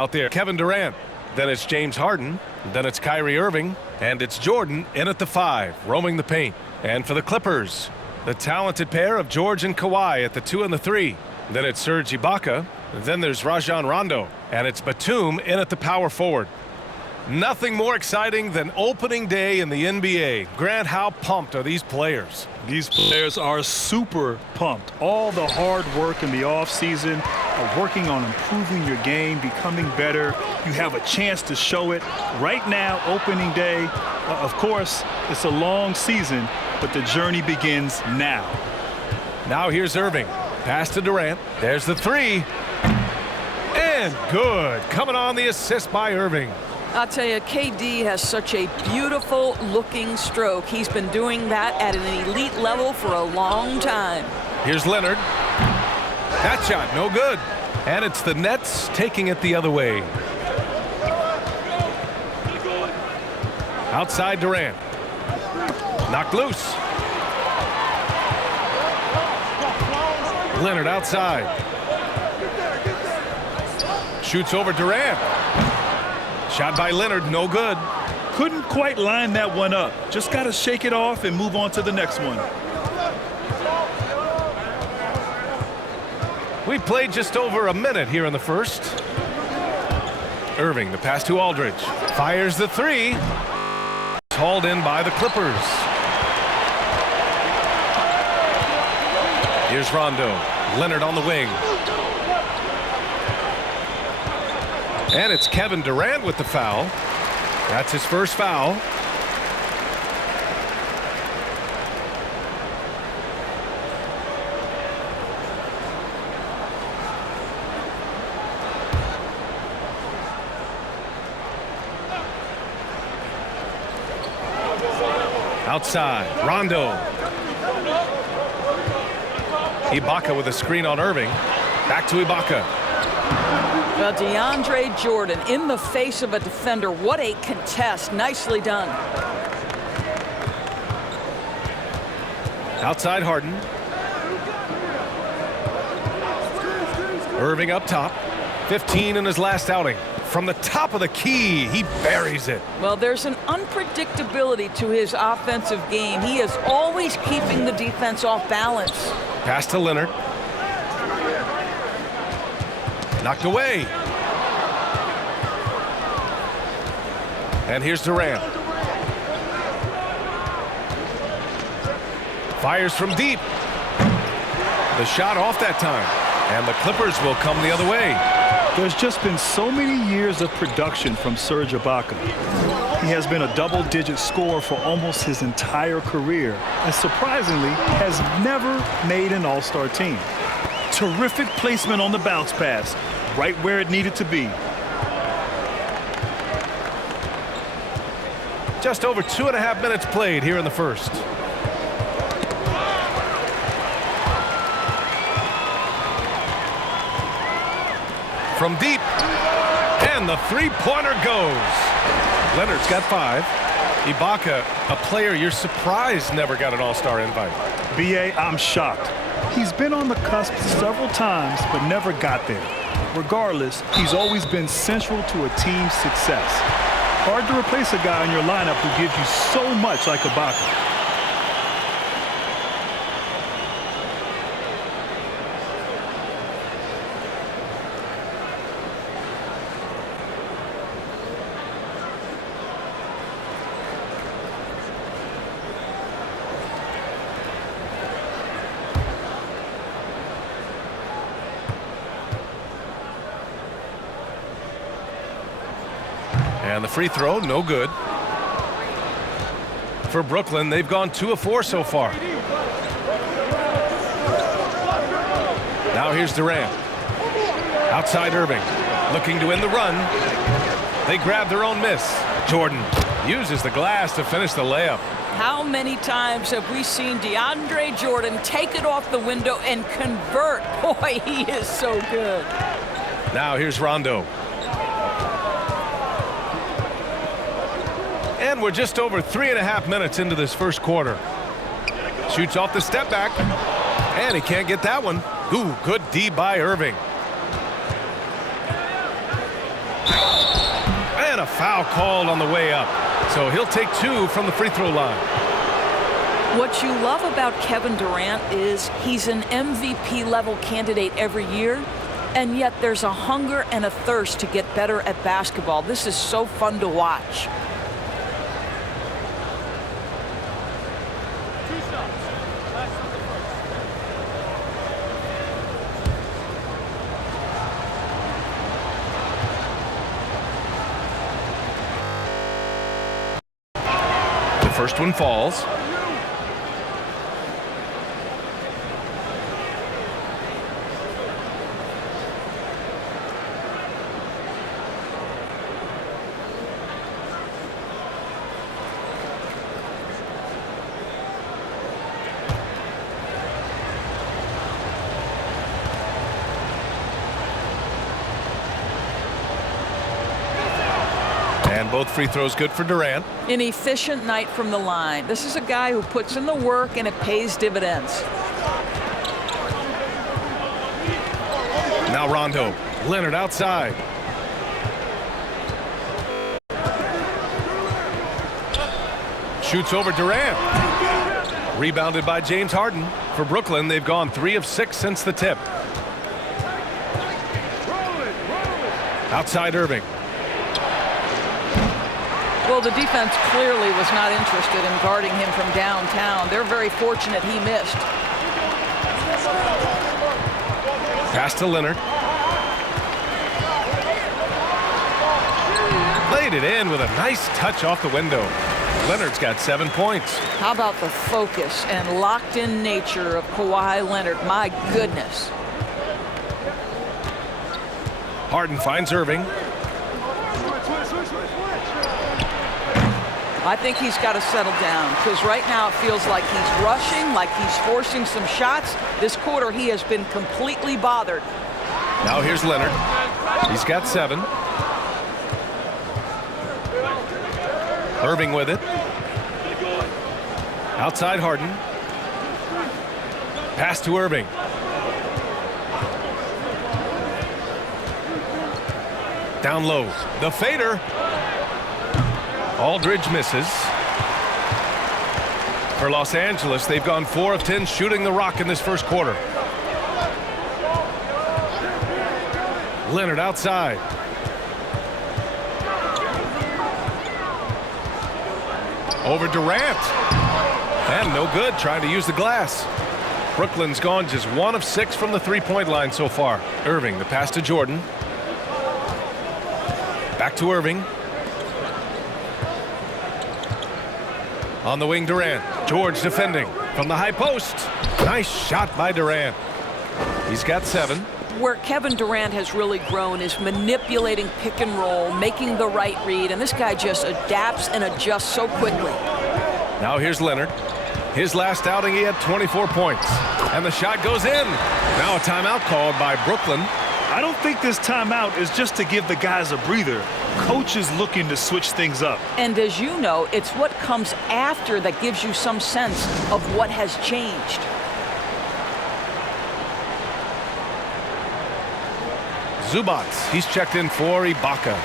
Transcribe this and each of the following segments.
Out there, Kevin Durant. Then it's James Harden. Then it's Kyrie Irving. And it's Jordan in at the 5, roaming the paint. And for the Clippers, the talented pair of George and Kawhi at the 2 and the 3. Then it's Serge Ibaka. Then there's Rajon Rondo. And it's Batum in at the power forward. Nothing more exciting than opening day in the NBA. Grant, how pumped are these players? These players are super pumped. All the hard work in the offseason, working on improving your game, becoming better. You have a chance to show it right now, opening day. Of course, it's a long season, but the journey begins now. Now here's Irving. Pass to Durant. There's the 3. And good. Coming on the assist by Irving. I'll tell you, KD has such a beautiful looking stroke. He's been doing that at an elite level for a long time. Here's Leonard. That shot, no good. And it's the Nets taking it the other way. Outside Durant. Knocked loose. Leonard outside. Shoots over Durant. Shot by Leonard, no good. Couldn't quite line that one up. Just got to shake it off and move on to the next one. We played just over a minute here in the first. Irving, the pass to Aldridge. Fires the 3. Hauled in by the Clippers. Here's Rondo. Leonard on the wing. And it's Kevin Durant with the foul. That's his first foul. Outside, Rondo. Ibaka with a screen on Irving. Back to Ibaka. Well, DeAndre Jordan in the face of a defender. What a contest. Nicely done. Outside Harden. Irving up top. 15 in his last outing. From the top of the key, he buries it. Well, there's an unpredictability to his offensive game. He is always keeping the defense off balance. Pass to Leonard. Knocked away. And here's Durant. Fires from deep. The shot off that time. And the Clippers will come the other way. There's just been so many years of production from Serge Ibaka. He has been a double-digit scorer for almost his entire career, and surprisingly has never made an all-star team. Terrific placement on the bounce pass, right where it needed to be. Just over 2.5 minutes played here in the first. From deep, and the 3-pointer goes. Leonard's got 5. Ibaka, a player you're surprised never got an all-star invite. B.A., I'm shocked. He's been on the cusp several times, but never got there. Regardless, he's always been central to a team's success. Hard to replace a guy in your lineup who gives you so much like Ibaka. And the free throw, no good. For Brooklyn, they've gone 2 of 4 so far. Now here's Durant. Outside Irving, looking to win the run. They grab their own miss. Jordan uses the glass to finish the layup. How many times have we seen DeAndre Jordan take it off the window and convert? Boy, he is so good. Now here's Rondo. And we're just over 3.5 minutes into this first quarter. Shoots off the step back. And he can't get that one. Ooh, good D by Irving. And a foul called on the way up. So he'll take 2 from the free throw line. What you love about Kevin Durant is he's an MVP level candidate every year, and yet there's a hunger and a thirst to get better at basketball. This is so fun to watch. The first one falls. And both free throws good for Durant. An efficient night from the line. This is a guy who puts in the work and it pays dividends. Now Rondo. Leonard outside. Shoots over Durant. Rebounded by James Harden. For Brooklyn, they've gone 3 of 6 since the tip. Outside Irving. Well, the defense clearly was not interested in guarding him from downtown. They're very fortunate he missed. Pass to Leonard. Laid it in with a nice touch off the window. Leonard's got 7 points. How about the focus and locked-in nature of Kawhi Leonard? My goodness. Harden finds Irving. I think he's got to settle down because right now it feels like he's rushing, like he's forcing some shots. This quarter he has been completely bothered. Now here's Leonard. He's got 7. Irving with it. Outside Harden. Pass to Irving. Down low. The fader. Aldridge misses. For Los Angeles, they've gone 4 of 10 shooting the rock in this first quarter. Leonard outside. Over Durant. And no good, trying to use the glass. Brooklyn's gone just 1 of 6 from the three-point line so far. Irving, the pass to Jordan. Back to Irving. On the wing, Durant. George defending from the high post. Nice shot by Durant. He's got 7. Where Kevin Durant has really grown is manipulating pick and roll, making the right read, and this guy just adapts and adjusts so quickly. Now here's Leonard. His last outing, he had 24 points. And the shot goes in. Now a timeout called by Brooklyn. I don't think this timeout is just to give the guys a breather. Coach is looking to switch things up. And as you know, it's what comes after that gives you some sense of what has changed. Zubats, he's checked in for Ibaka.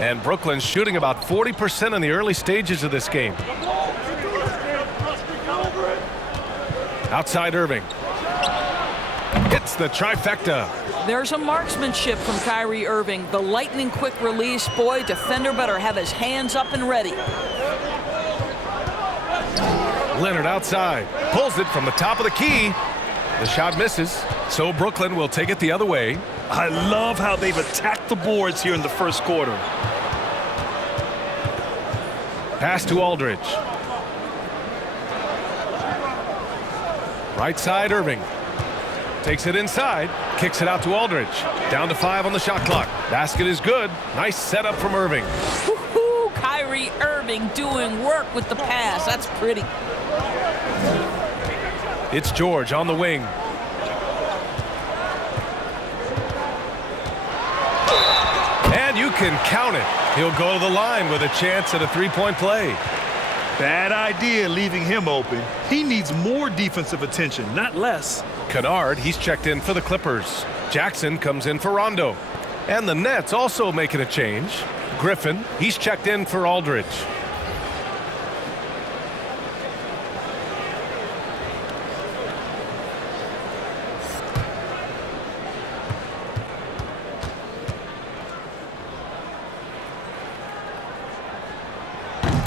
And Brooklyn's shooting about 40% in the early stages of this game. Outside Irving. Hits the trifecta. There's a marksmanship from Kyrie Irving. The lightning quick release. Boy, defender better have his hands up and ready. Leonard outside. Pulls it from the top of the key. The shot misses. So Brooklyn will take it the other way. I love how they've attacked the boards here in the first quarter. Pass to Aldridge. Right side, Irving. Takes it inside. Kicks it out to Aldridge. Down to 5 on the shot clock. Basket is good. Nice setup from Irving. Woo-hoo, Kyrie Irving doing work with the pass. That's pretty. It's George on the wing. And you can count it. He'll go to the line with a chance at a three-point play. Bad idea leaving him open. He needs more defensive attention, not less. Kennard, he's checked in for the Clippers. Jackson comes in for Rondo. And the Nets also making a change. Griffin, he's checked in for Aldridge.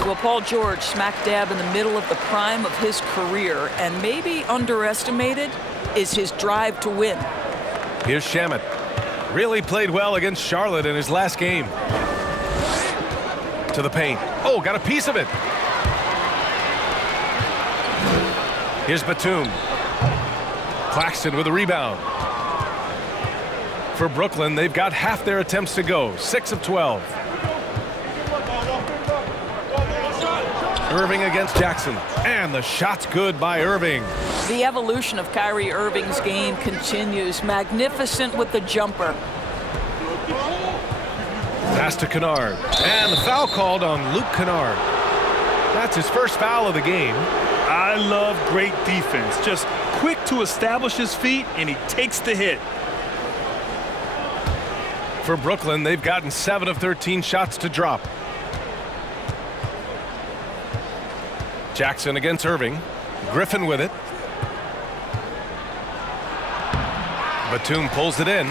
Well, Paul George smack dab in the middle of the prime of his career, and maybe underestimated is his drive to win. Here's Shamet. Really played well against Charlotte in his last game. To the paint. Oh, got a piece of it. Here's Batum. Claxton with a rebound. For Brooklyn, they've got half their attempts to go. 6 of 12. Irving against Jackson. And the shot's good by Irving. The evolution of Kyrie Irving's game continues. Magnificent with the jumper. Pass to Kennard. And the foul called on Luke Kennard. That's his first foul of the game. I love great defense. Just quick to establish his feet, and he takes the hit. For Brooklyn, they've gotten 7 of 13 shots to drop. Jackson against Irving. Griffin with it. Batum pulls it in.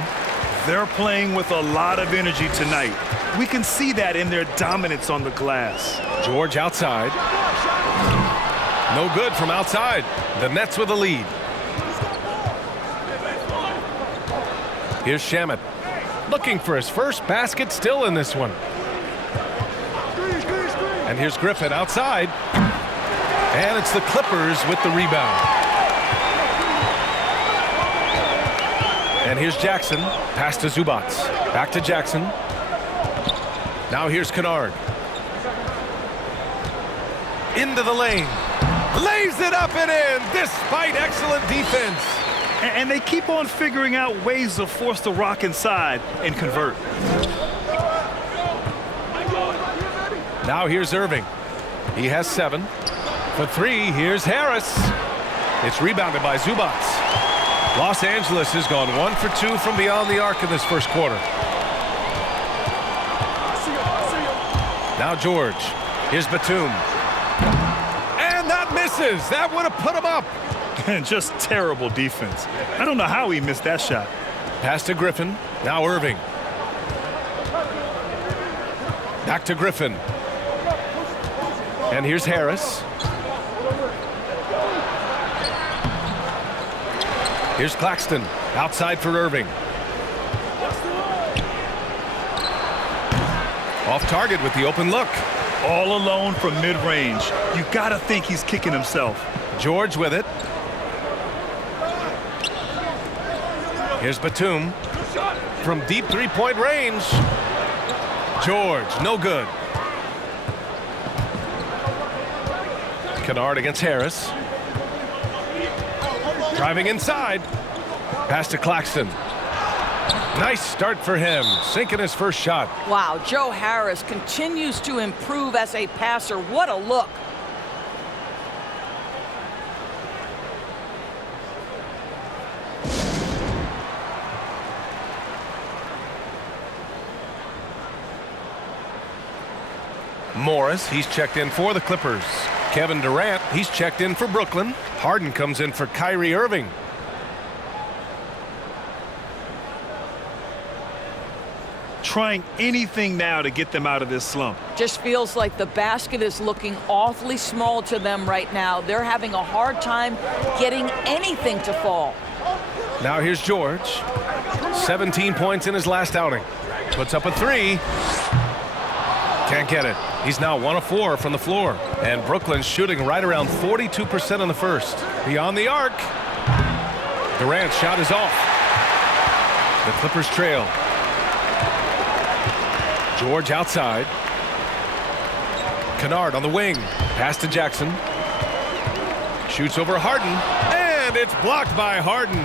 They're playing with a lot of energy tonight. We can see that in their dominance on the glass. George outside. No good from outside. The Nets with the lead. Here's Shamet. Looking for his first basket still in this one. And here's Griffin outside. And it's the Clippers with the rebound. And here's Jackson. Pass to Zubac. Back to Jackson. Now here's Kennard. Into the lane. Lays it up and in despite excellent defense. And they keep on figuring out ways to force the rock inside and convert. Now here's Irving. He has 7. For 3, here's Harris. It's rebounded by Zubac. Los Angeles has gone 1 for 2 from beyond the arc in this first quarter. Now George. Here's Batum. And that misses. That would have put him up. And just terrible defense. I don't know how he missed that shot. Pass to Griffin. Now Irving. Back to Griffin. And here's Harris. Here's Claxton. Outside for Irving. Off target with the open look. All alone from mid-range. You gotta think he's kicking himself. George with it. Here's Batum. From deep three-point range. George, no good. Kennard against Harris. Driving inside. Pass to Claxton. Nice start for him. Sinking his first shot. Wow, Joe Harris continues to improve as a passer. What a look. Morris, he's checked in for the Clippers. Kevin Durant, he's checked in for Brooklyn. Harden comes in for Kyrie Irving. Trying anything now to get them out of this slump. Just feels like the basket is looking awfully small to them right now. They're having a hard time getting anything to fall. Now here's George. 17 points in his last outing. Puts up a 3. Can't get it. He's now 1 of 4 from the floor. And Brooklyn's shooting right around 42% in the first. Beyond the arc. Durant's shot is off. The Clippers trail. George outside. Kennard on the wing. Pass to Jackson. Shoots over Harden. And it's blocked by Harden.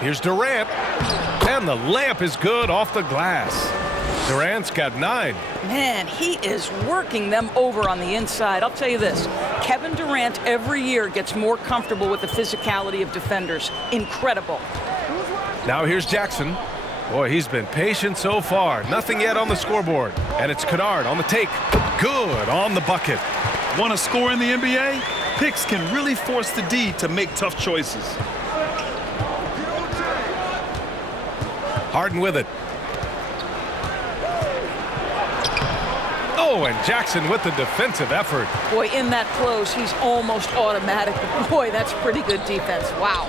Here's Durant. And the layup is good off the glass. Durant's got 9. Man, he is working them over on the inside. I'll tell you this, Kevin Durant every year gets more comfortable with the physicality of defenders. Incredible. Now here's Jackson. Boy, he's been patient so far. Nothing yet on the scoreboard. And it's Kennard on the take. Good on the bucket. Want to score in the NBA? Picks can really force the D to make tough choices. Harden with it. Oh, and Jackson with the defensive effort. Boy, in that close, he's almost automatic. Boy, that's pretty good defense. Wow.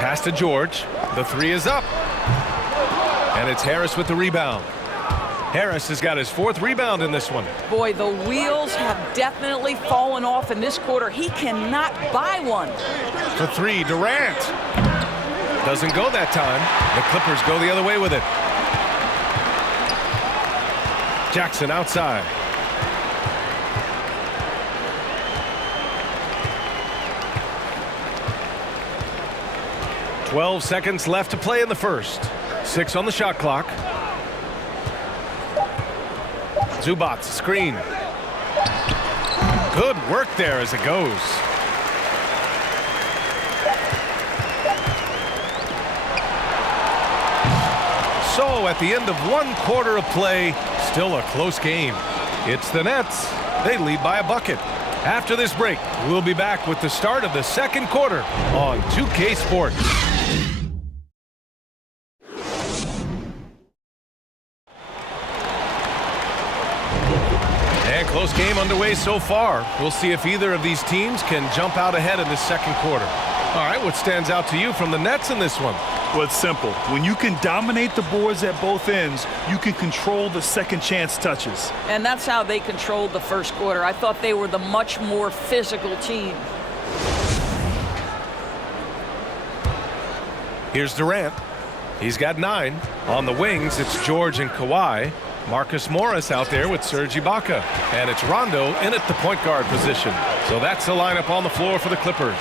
Pass to George. The 3 is up. And it's Harris with the rebound. Harris has got his 4th rebound in this one. Boy, the wheels have definitely fallen off in this quarter. He cannot buy one. For 3, Durant. Doesn't go that time. The Clippers go the other way with it. Jackson outside. "12 seconds left to play in the first. 6 on the shot clock. Zubac screen. Good work there as it goes. So at the end of 1 quarter of play, still a close game. It's the Nets. They lead by a bucket. After this break, we'll be back with the start of the second quarter on 2K Sports. And close game underway so far. We'll see if either of these teams can jump out ahead in the second quarter. All right, what stands out to you from the Nets in this one? Well, it's simple. When you can dominate the boards at both ends, you can control the second chance touches. And that's how they controlled the first quarter. I thought they were the much more physical team. Here's Durant. He's got 9. On the wings, it's George and Kawhi. Marcus Morris out there with Serge Ibaka. And it's Rondo in at the point guard position. So that's the lineup on the floor for the Clippers.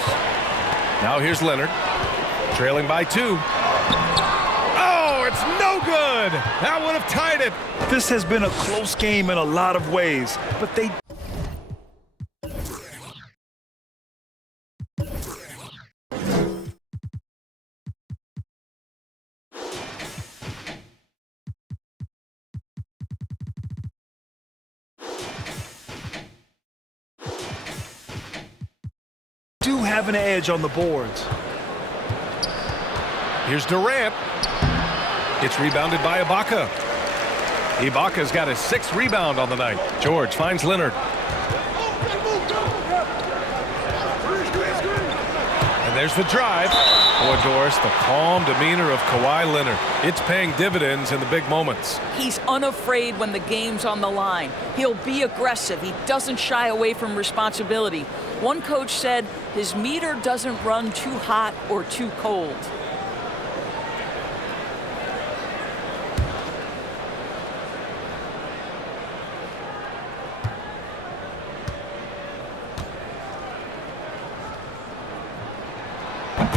Now here's Leonard. Trailing by 2. Oh, it's no good. That would have tied it. This has been a close game in a lot of ways, but they do have an edge on the boards. Here's Durant. It's rebounded by Ibaka. Ibaka's got his 6th rebound on the night. George finds Leonard. And there's the drive. Boy, Doris, the calm demeanor of Kawhi Leonard. It's paying dividends in the big moments. He's unafraid when the game's on the line. He'll be aggressive. He doesn't shy away from responsibility. One coach said his meter doesn't run too hot or too cold.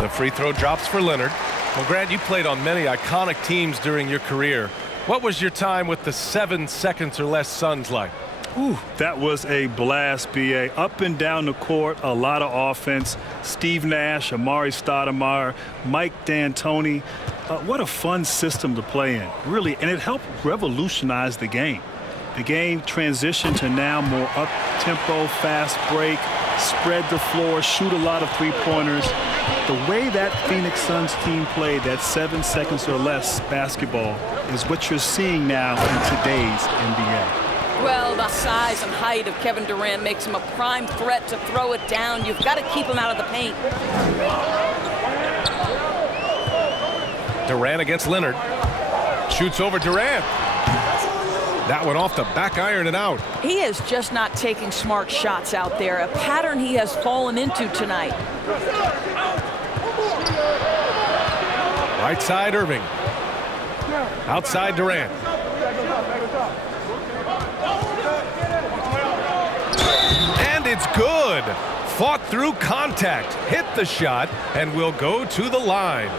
The free throw drops for Leonard. Well, Grant, you played on many iconic teams during your career. What was your time with the 7 seconds or less Suns like? Ooh, that was a blast, B.A. Up and down the court, a lot of offense. Steve Nash, Amari Stoudemire, Mike D'Antoni. What a fun system to play in, really. And it helped revolutionize the game. The game transitioned to now more up-tempo, fast break, spread the floor, shoot a lot of three-pointers. The way that Phoenix Suns team played that 7 seconds or less basketball is what you're seeing now in today's NBA. Well, the size and height of Kevin Durant makes him a prime threat to throw it down. You've got to keep him out of the paint. Durant against Leonard. Shoots over Durant. That one off the back iron and out. He is just not taking smart shots out there, a pattern he has fallen into tonight. Right side, Irving. Outside, Durant. And it's good. Fought through contact, hit the shot, and will go to the line.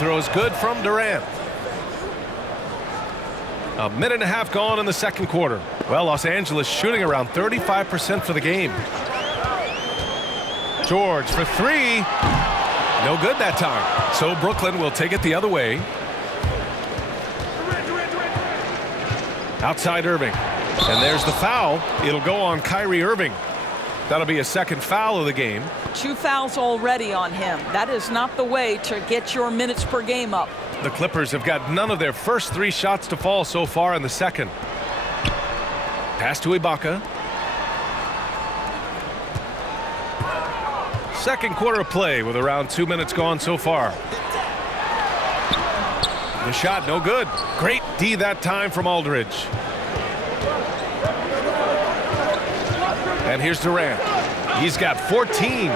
throw is good from Durant. A minute and a half gone in the second quarter. Well, Los Angeles shooting around 35% for the game. George for three. No good that time. So Brooklyn will take it the other way. Outside Irving. And there's the foul. It'll go on Kyrie Irving. That'll be a second foul of the game. 2 fouls already on him. That is not the way to get your minutes per game up. The Clippers have got none of their first 3 shots to fall so far in the second. Pass to Ibaka. Second quarter of play with around 2 minutes gone so far. The shot no good. Great D that time from Aldridge. And here's Durant. He's got 14.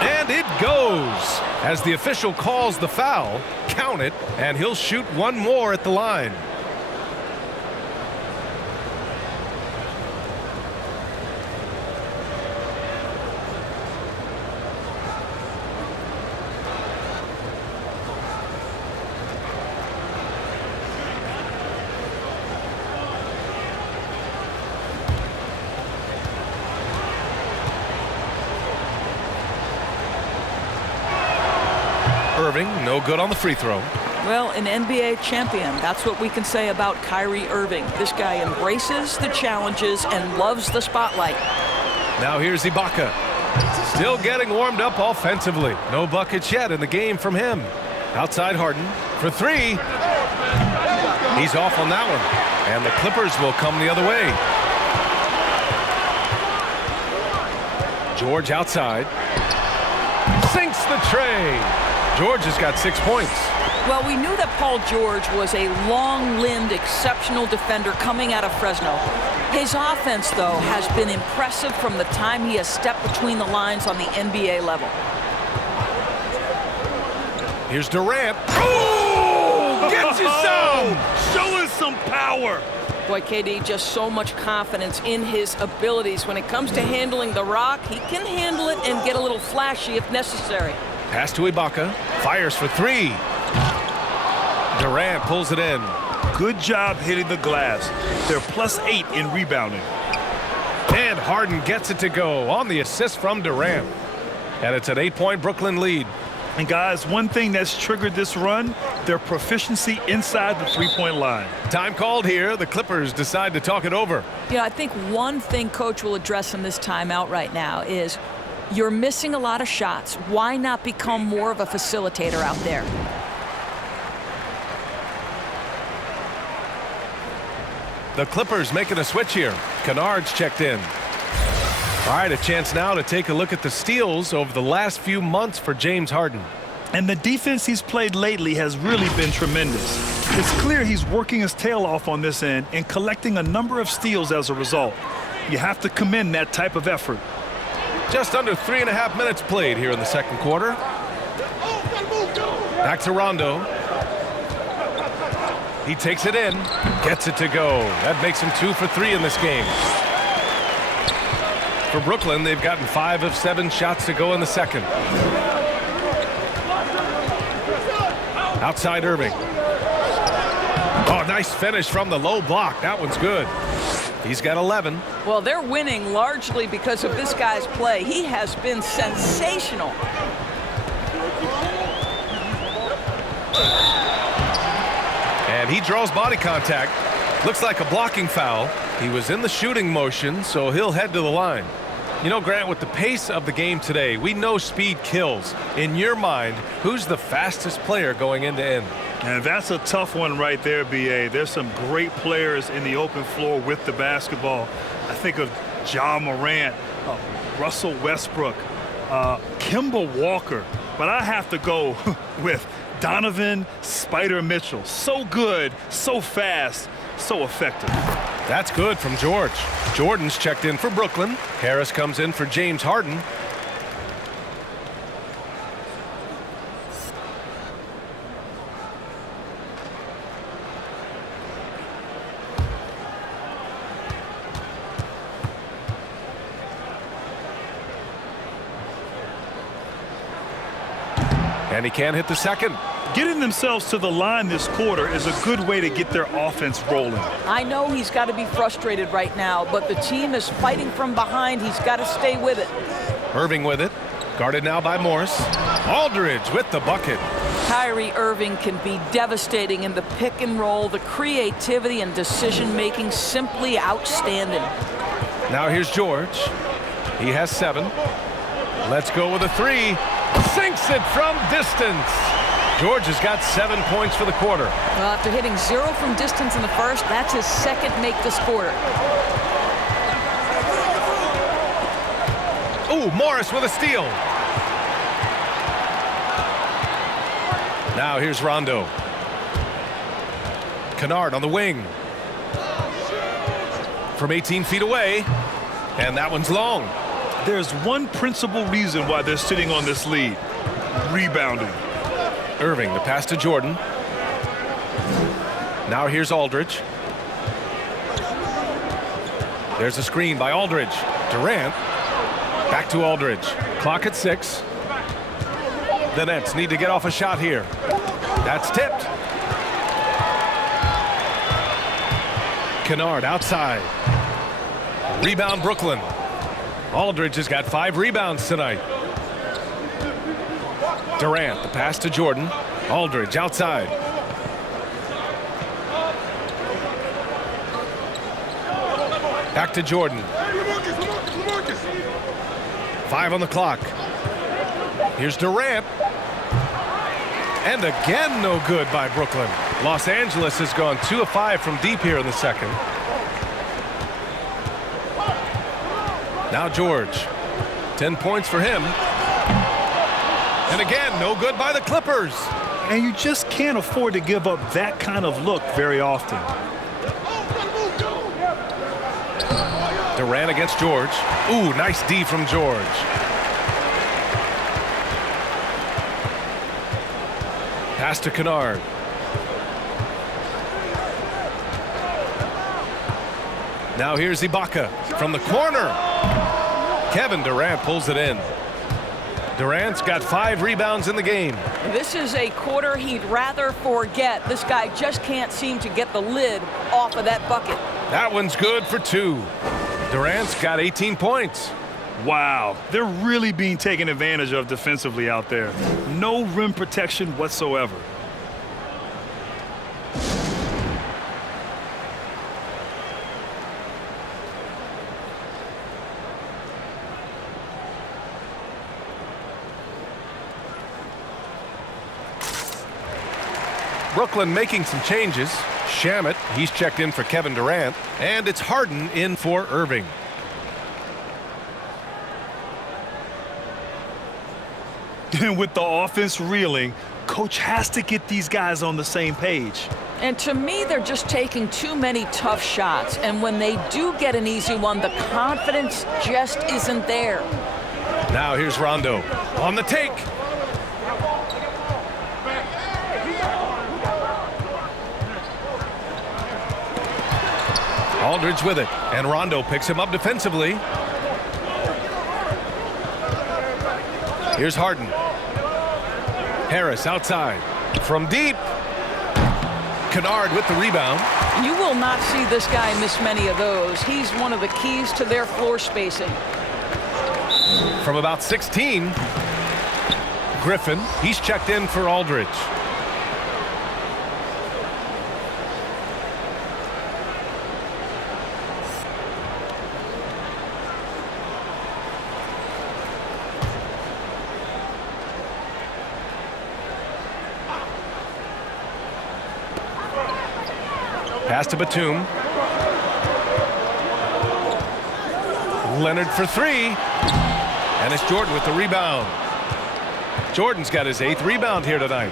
And it goes. As the official calls the foul, count it, and he'll shoot one more at the line. Irving, no good on the free throw. Well, an NBA champion. That's what we can say about Kyrie Irving. This guy embraces the challenges and loves the spotlight. Now here's Ibaka. Still getting warmed up offensively. No buckets yet in the game from him. Outside Harden for three. He's off on that one. And the Clippers will come the other way. George outside. Sinks the tray. George has got 6 points. Well, we knew that Paul George was a long-limbed, exceptional defender coming out of Fresno. His offense, though, has been impressive from the time he has stepped between the lines on the NBA level. Here's Durant. Oh! Gets you some! Showing some power. Boy, KD, just so much confidence in his abilities. When it comes to handling the rock, he can handle it and get a little flashy if necessary. Pass to Ibaka. Fires for three. Durant pulls it in. Good job hitting the glass. They're +8 in rebounding. And Harden gets it to go on the assist from Durant. And it's an 8-point Brooklyn lead. And guys, one thing that's triggered this run, their proficiency inside the three-point line. Time called here. The Clippers decide to talk it over. Yeah, I think one thing Coach will address in this timeout right now is you're missing a lot of shots. Why not become more of a facilitator out there? The Clippers making a switch here. Kennard's checked in. All right, a chance now to take a look at the steals over the last few months for James Harden. And the defense he's played lately has really been tremendous. It's clear he's working his tail off on this end and collecting a number of steals as a result. You have to commend that type of effort. Just under 3.5 minutes played here in the second quarter. Back to Rondo. He takes it in, gets it to go. That makes him 2 for 3 in this game. For Brooklyn, they've gotten 5 of 7 shots to go in the second. Outside Irving. Oh, nice finish from the low block. That one's good. He's got 11. Well, they're winning largely because of this guy's play. He has been sensational. And he draws body contact. Looks like a blocking foul. He was in the shooting motion, so he'll head to the line. You know, Grant, with the pace of the game today, we know speed kills. In your mind, who's the fastest player going end to end? And that's a tough one right there, B.A. There's some great players in the open floor with the basketball. I think of Ja Morant, Russell Westbrook, Kemba Walker. But I have to go with Donovan Spider Mitchell. So good, so fast, so effective. That's good from George. Jordan's checked in for Brooklyn. Harris comes in for James Harden. And he can't hit the second. Getting themselves to the line this quarter is a good way to get their offense rolling. I know he's got to be frustrated right now, but the team is fighting from behind. He's got to stay with it. Irving with it. Guarded now by Morris. Aldridge with the bucket. Kyrie Irving can be devastating in the pick and roll. The creativity and decision-making simply outstanding. Now here's George. He has 7. Let's go with a 3. Sinks it from distance. George has got 7 points for the quarter. Well, after hitting 0 from distance in the first, that's his second make this quarter. Ooh, Morris with a steal. Now here's Rondo. Kennard on the wing. From 18 feet away. And that one's long. There's one principal reason why they're sitting on this lead. Rebounding. Irving, the pass to Jordan. Now here's Aldridge. There's a screen by Aldridge. Durant. Back to Aldridge. Clock at 6. The Nets need to get off a shot here. That's tipped. Kennard outside. Rebound Brooklyn. Aldridge has got 5 rebounds tonight. Durant, the pass to Jordan. Aldridge outside. Back to Jordan. 5 on the clock. Here's Durant. And again, no good by Brooklyn. Los Angeles has gone 2 of 5 from deep here in the second. Now George. 10 points for him. And again, no good by the Clippers. And you just can't afford to give up that kind of look very often. Durant against George. Ooh, nice D from George. Pass to Kennard. Now here's Ibaka from the corner. Kevin Durant pulls it in. Durant's got 5 rebounds in the game. This is a quarter he'd rather forget. This guy just can't seem to get the lid off of that bucket. That one's good for 2. Durant's got 18 points. Wow, they're really being taken advantage of defensively out there. No rim protection whatsoever. Brooklyn making some changes. Shamet, he's checked in for Kevin Durant. And it's Harden in for Irving. And with the offense reeling, coach has to get these guys on the same page. And to me, they're just taking too many tough shots. And when they do get an easy one, the confidence just isn't there. Now here's Rondo on the take. Aldridge with it, and Rondo picks him up defensively. Here's Harden. Harris outside. From deep. Kennard with the rebound. You will not see this guy miss many of those. He's one of the keys to their floor spacing. From about 16. Griffin, he's checked in for Aldridge. Pass to Batum. Leonard for 3. And it's Jordan with the rebound. Jordan's got his 8th rebound here tonight.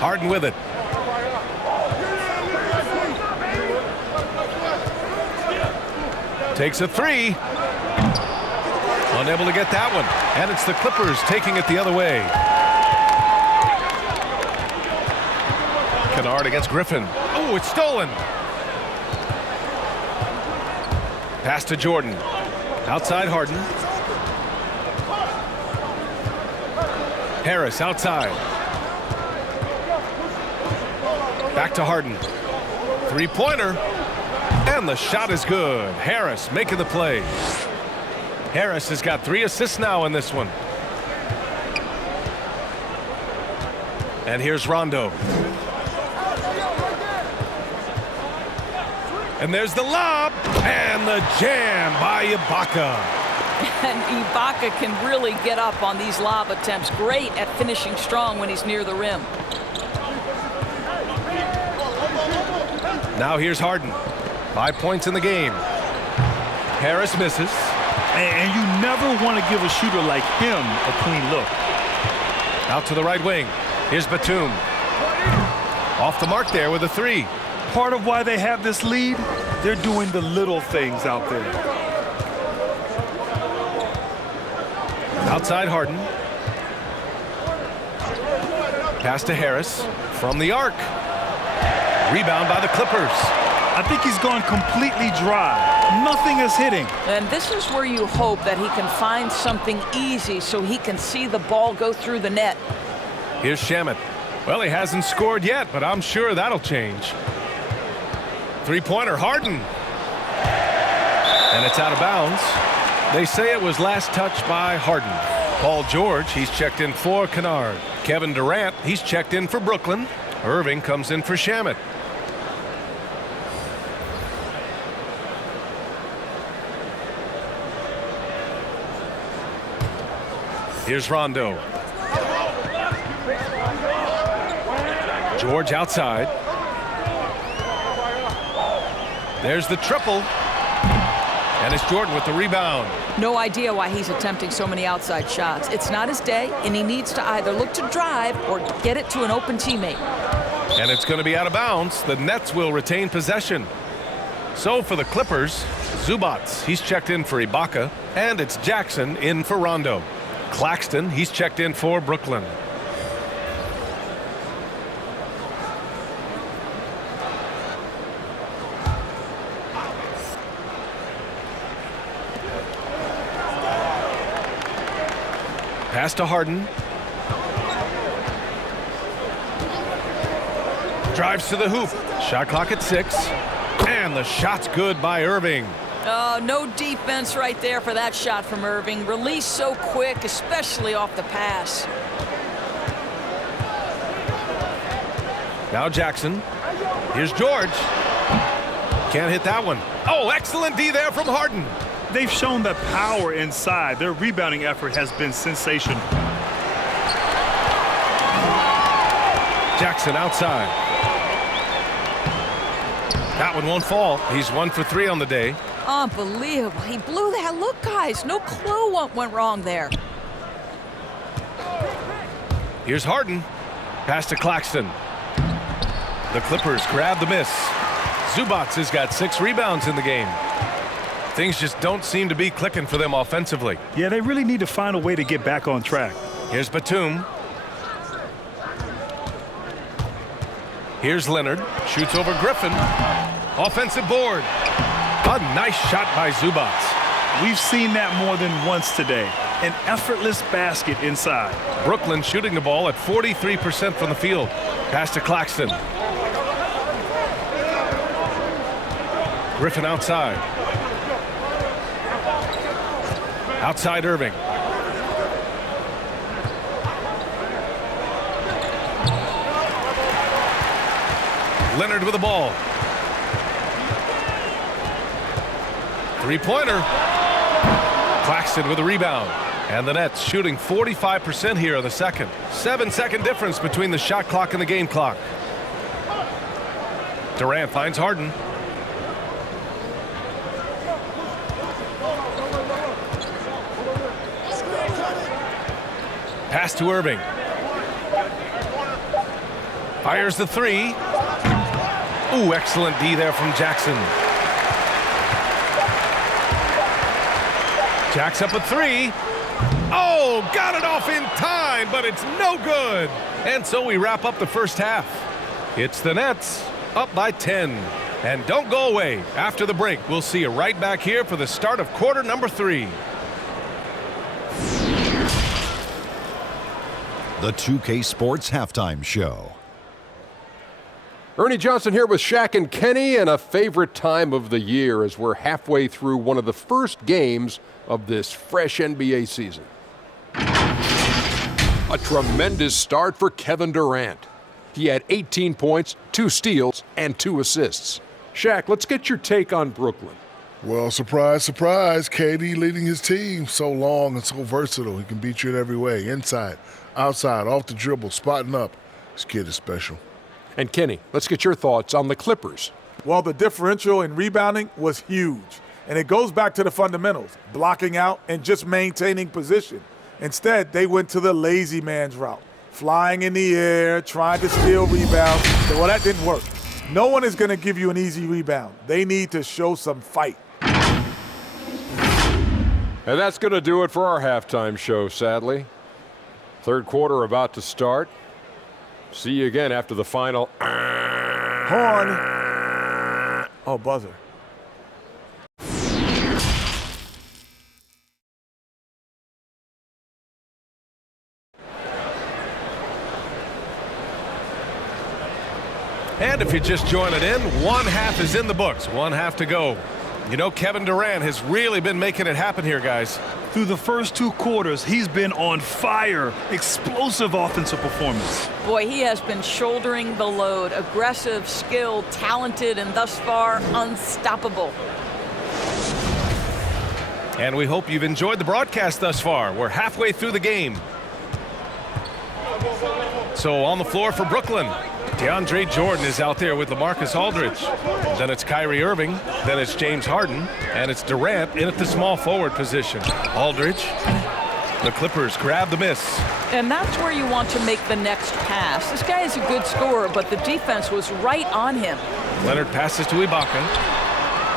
Harden with it. Takes a 3. Unable to get that one. And it's the Clippers taking it the other way. Kennard against Griffin. Oh, it's stolen. Pass to Jordan. Outside Harden. Harris outside. Back to Harden. Three-pointer. And the shot is good. Harris making the play. Harris has got 3 assists now in this one. And here's Rondo. And there's the lob. And the jam by Ibaka. And Ibaka can really get up on these lob attempts. Great at finishing strong when he's near the rim. Now here's Harden. 5 points in the game. Harris misses. And you never want to give a shooter like him a clean look. Out to the right wing. Here's Batum. Off the mark there with a 3. Part of why they have this lead, they're doing the little things out there. Outside Harden. Pass to Harris from the arc. Rebound by the Clippers. I think he's gone completely dry. Nothing is hitting. And this is where you hope that he can find something easy so he can see the ball go through the net. Here's Shamet. Well, he hasn't scored yet, but I'm sure that'll change. Three-pointer, Harden. And it's out of bounds. They say it was last touched by Harden. Paul George, he's checked in for Kennard. Kevin Durant, he's checked in for Brooklyn. Irving comes in for Shamet. Here's Rondo. George outside. There's the triple. And it's Jordan with the rebound. No idea why he's attempting so many outside shots. It's not his day, and he needs to either look to drive or get it to an open teammate. And it's going to be out of bounds. The Nets will retain possession. So for the Clippers, Zubats, he's checked in for Ibaka. And it's Jackson in for Rondo. Claxton, he's checked in for Brooklyn. Pass to Harden. Drives to the hoop. Shot clock at 6. And the shot's good by Irving. Oh, no defense right there for that shot from Irving. Release so quick, especially off the pass. Now Jackson. Here's George. Can't hit that one. Oh, excellent D there from Harden. They've shown the power inside. Their rebounding effort has been sensational. Jackson outside. That one won't fall. He's 1 for 3 on the day. Unbelievable. He blew that. Look, guys, no clue what went wrong there. Here's Harden. Pass to Claxton. The Clippers grab the miss. Zubats has got 6 rebounds in the game. Things just don't seem to be clicking for them offensively. Yeah, they really need to find a way to get back on track. Here's Batum. Here's Leonard. Shoots over Griffin. Offensive board. A nice shot by Zubats. We've seen that more than once today. An effortless basket inside. Brooklyn shooting the ball at 43% from the field. Pass to Claxton. Griffin outside. Outside Irving. Leonard with the ball. Three-pointer. Claxton with a rebound. And the Nets shooting 45% here in the second. 7-second difference between the shot clock and the game clock. Durant finds Harden. Pass to Irving. Fires the 3. Ooh, excellent D there from Jackson. Jacks up a 3. Oh, got it off in time, but it's no good. And so we wrap up the first half. It's the Nets up by 10. And don't go away. After the break, we'll see you right back here for the start of quarter number 3. the 2K Sports Halftime Show. Ernie Johnson here with Shaq and Kenny, and a favorite time of the year as we're halfway through one of the first games of this fresh NBA season. A tremendous start for Kevin Durant. He had 18 points, 2 steals, and 2 assists. Shaq, let's get your take on Brooklyn. Well, surprise, surprise, KD leading his team. So long and so versatile. He can beat you in every way. Inside, outside, off the dribble, spotting up. This kid is special. And Kenny, let's get your thoughts on the Clippers. Well, the differential in rebounding was huge. And it goes back to the fundamentals, blocking out and just maintaining position. Instead, they went to the lazy man's route, flying in the air, trying to steal rebounds. Well, that didn't work. No one is going to give you an easy rebound. They need to show some fight. And that's going to do it for our halftime show, sadly. Third quarter about to start. See you again after the final. Horn. Oh, buzzer. And if you're just joining in, one half is in the books, one half to go. You know, Kevin Durant has really been making it happen here, guys. Through the first 2 quarters, he's been on fire. Explosive offensive performance. Boy, he has been shouldering the load. Aggressive, skilled, talented, and thus far unstoppable. And we hope you've enjoyed the broadcast thus far. We're halfway through the game. So on the floor for Brooklyn, DeAndre Jordan is out there with Lamarcus Aldridge. Then it's Kyrie Irving. Then it's James Harden. And it's Durant in at the small forward position. Aldridge. The Clippers grab the miss. And that's where you want to make the next pass. This guy is a good scorer, but the defense was right on him. Leonard passes to Ibaka.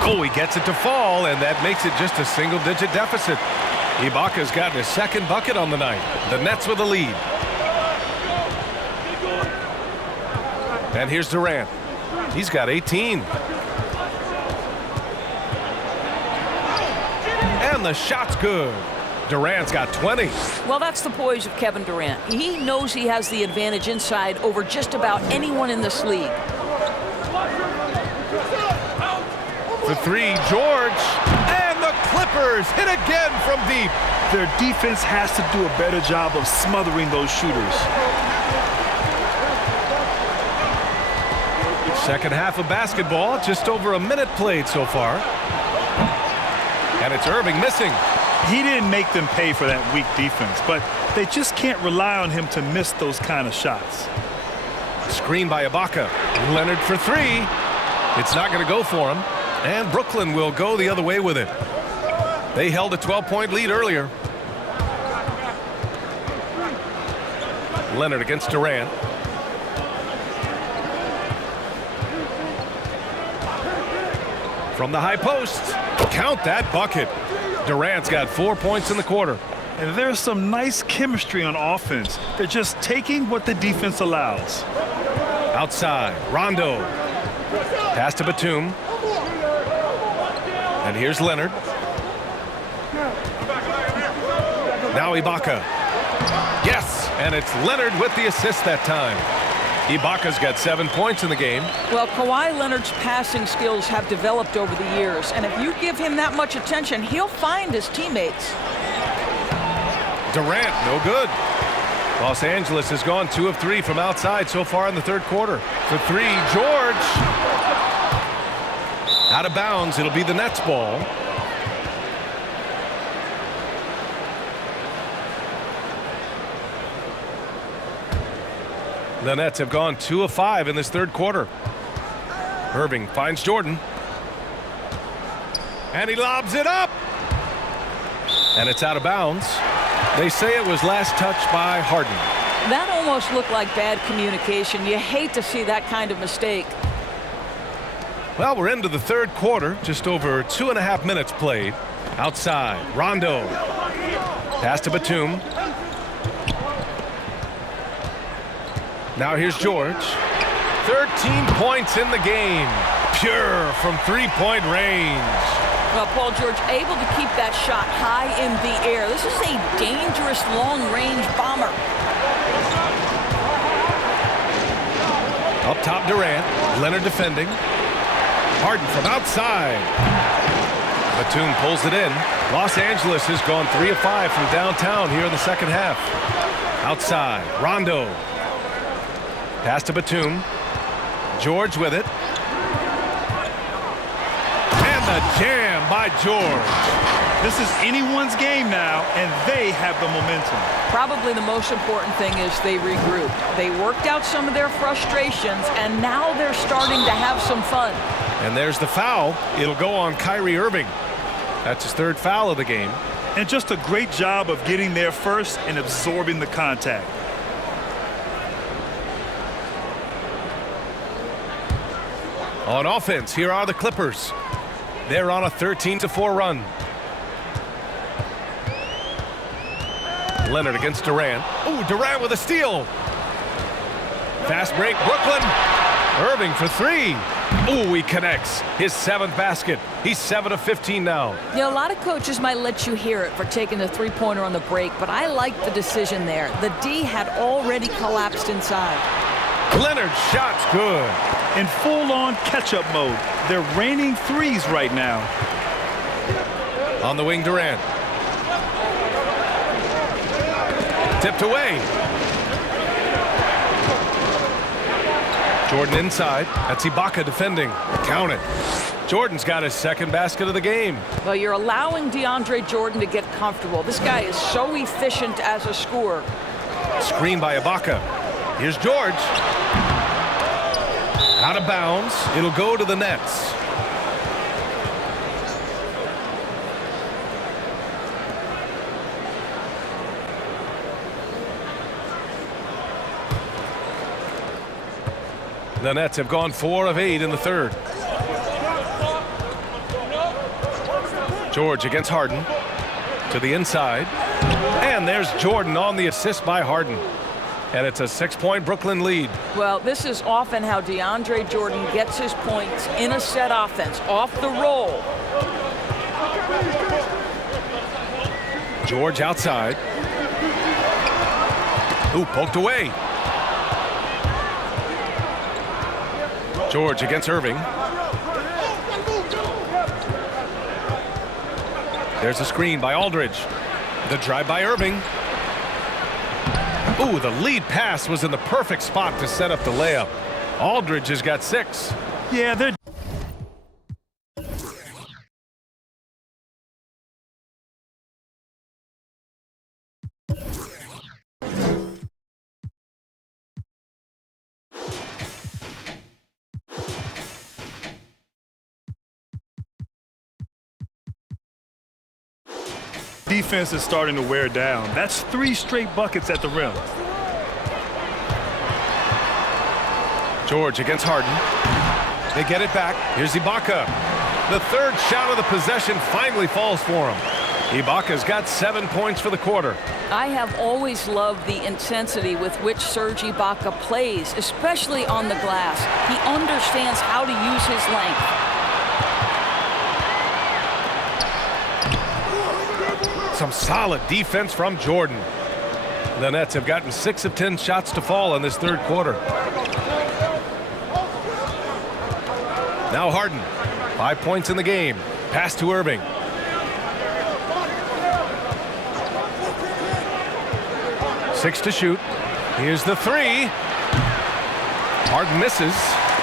Oh, he gets it to fall, and that makes it just a single-digit deficit. Ibaka's gotten his second bucket on the night. The Nets with a lead. And here's Durant. He's got 18. And the shot's good. Durant's got 20. Well, that's the poise of Kevin Durant. He knows he has the advantage inside over just about anyone in this league. For 3, George. And the Clippers hit again from deep. Their defense has to do a better job of smothering those shooters. Second half of basketball, just over a minute played so far. And it's Irving missing. He didn't make them pay for that weak defense, but they just can't rely on him to miss those kind of shots. Screen by Ibaka. Leonard for 3. It's not going to go for him. And Brooklyn will go the other way with it. They held a 12-point lead earlier. Leonard against Durant. From the high post. Count that bucket. Durant's got 4 points in the quarter. And there's some nice chemistry on offense. They're just taking what the defense allows. Outside, Rondo. Pass to Batum. And here's Leonard. Now Ibaka. Yes, and it's Leonard with the assist that time. Ibaka's got 7 points in the game. Well, Kawhi Leonard's passing skills have developed over the years, and if you give him that much attention, he'll find his teammates. Durant, no good. Los Angeles has gone 2 of 3 from outside so far in the third quarter. For 3, George. Out of bounds, it'll be the Nets ball. The Nets have gone 2 of 5 in this third quarter. Irving finds Jordan. And he lobs it up. And it's out of bounds. They say it was last touched by Harden. That almost looked like bad communication. You hate to see that kind of mistake. Well, we're into the third quarter. Just over 2.5 minutes played. Outside, Rondo. Pass to Batum. Now here's George. 13 points in the game. Pure from three-point range. Well, Paul George able to keep that shot high in the air. This is a dangerous long-range bomber. Up top, Durant. Leonard defending. Harden from outside. Batum pulls it in. Los Angeles has gone 3 of 5 from downtown here in the second half. Outside, Rondo. Pass to Batum. George with it. And the jam by George. This is anyone's game now, and they have the momentum. Probably the most important thing is they regrouped. They worked out some of their frustrations, and now they're starting to have some fun. And there's the foul. It'll go on Kyrie Irving. That's his 3rd foul of the game. And just a great job of getting there first and absorbing the contact. On offense, here are the Clippers. They're on a 13-4 run. Leonard against Durant. Ooh, Durant with a steal. Fast break, Brooklyn. Irving for 3. Ooh, he connects. His 7th basket. He's 7 of 15 now. You know, a lot of coaches might let you hear it for taking the three-pointer on the break, but I like the decision there. The D had already collapsed inside. Leonard's shot's good. In full-on catch-up mode. They're raining threes right now. On the wing, Durant. Tipped away. Jordan inside. That's Ibaka defending. Count it. Jordan's got his 2nd basket of the game. Well, you're allowing DeAndre Jordan to get comfortable. This guy is so efficient as a scorer. Screen by Ibaka. Here's George. Out of bounds. It'll go to the Nets. The Nets have gone 4 of 8 in the 3rd. George against Harden. To the inside. And there's Jordan on the assist by Harden. And it's a 6-point Brooklyn lead. Well, this is often how DeAndre Jordan gets his points in a set offense, off the roll. George outside. Ooh, poked away. George against Irving. There's a screen by Aldridge. The drive by Irving. Ooh, the lead pass was in the perfect spot to set up the layup. Aldridge has got 6. Yeah, they're defense is starting to wear down. That's 3 straight buckets at the rim. George against Harden. They get it back. Here's Ibaka. The 3rd shot of the possession finally falls for him. Ibaka's got 7 points for the quarter. I have always loved the intensity with which Serge Ibaka plays, especially on the glass. He understands how to use his length. Some solid defense from Jordan. The Nets have gotten 6 of 10 shots to fall in this 3rd quarter. Now Harden. 5 points in the game. Pass to Irving. Six to shoot. Here's the 3. Harden misses.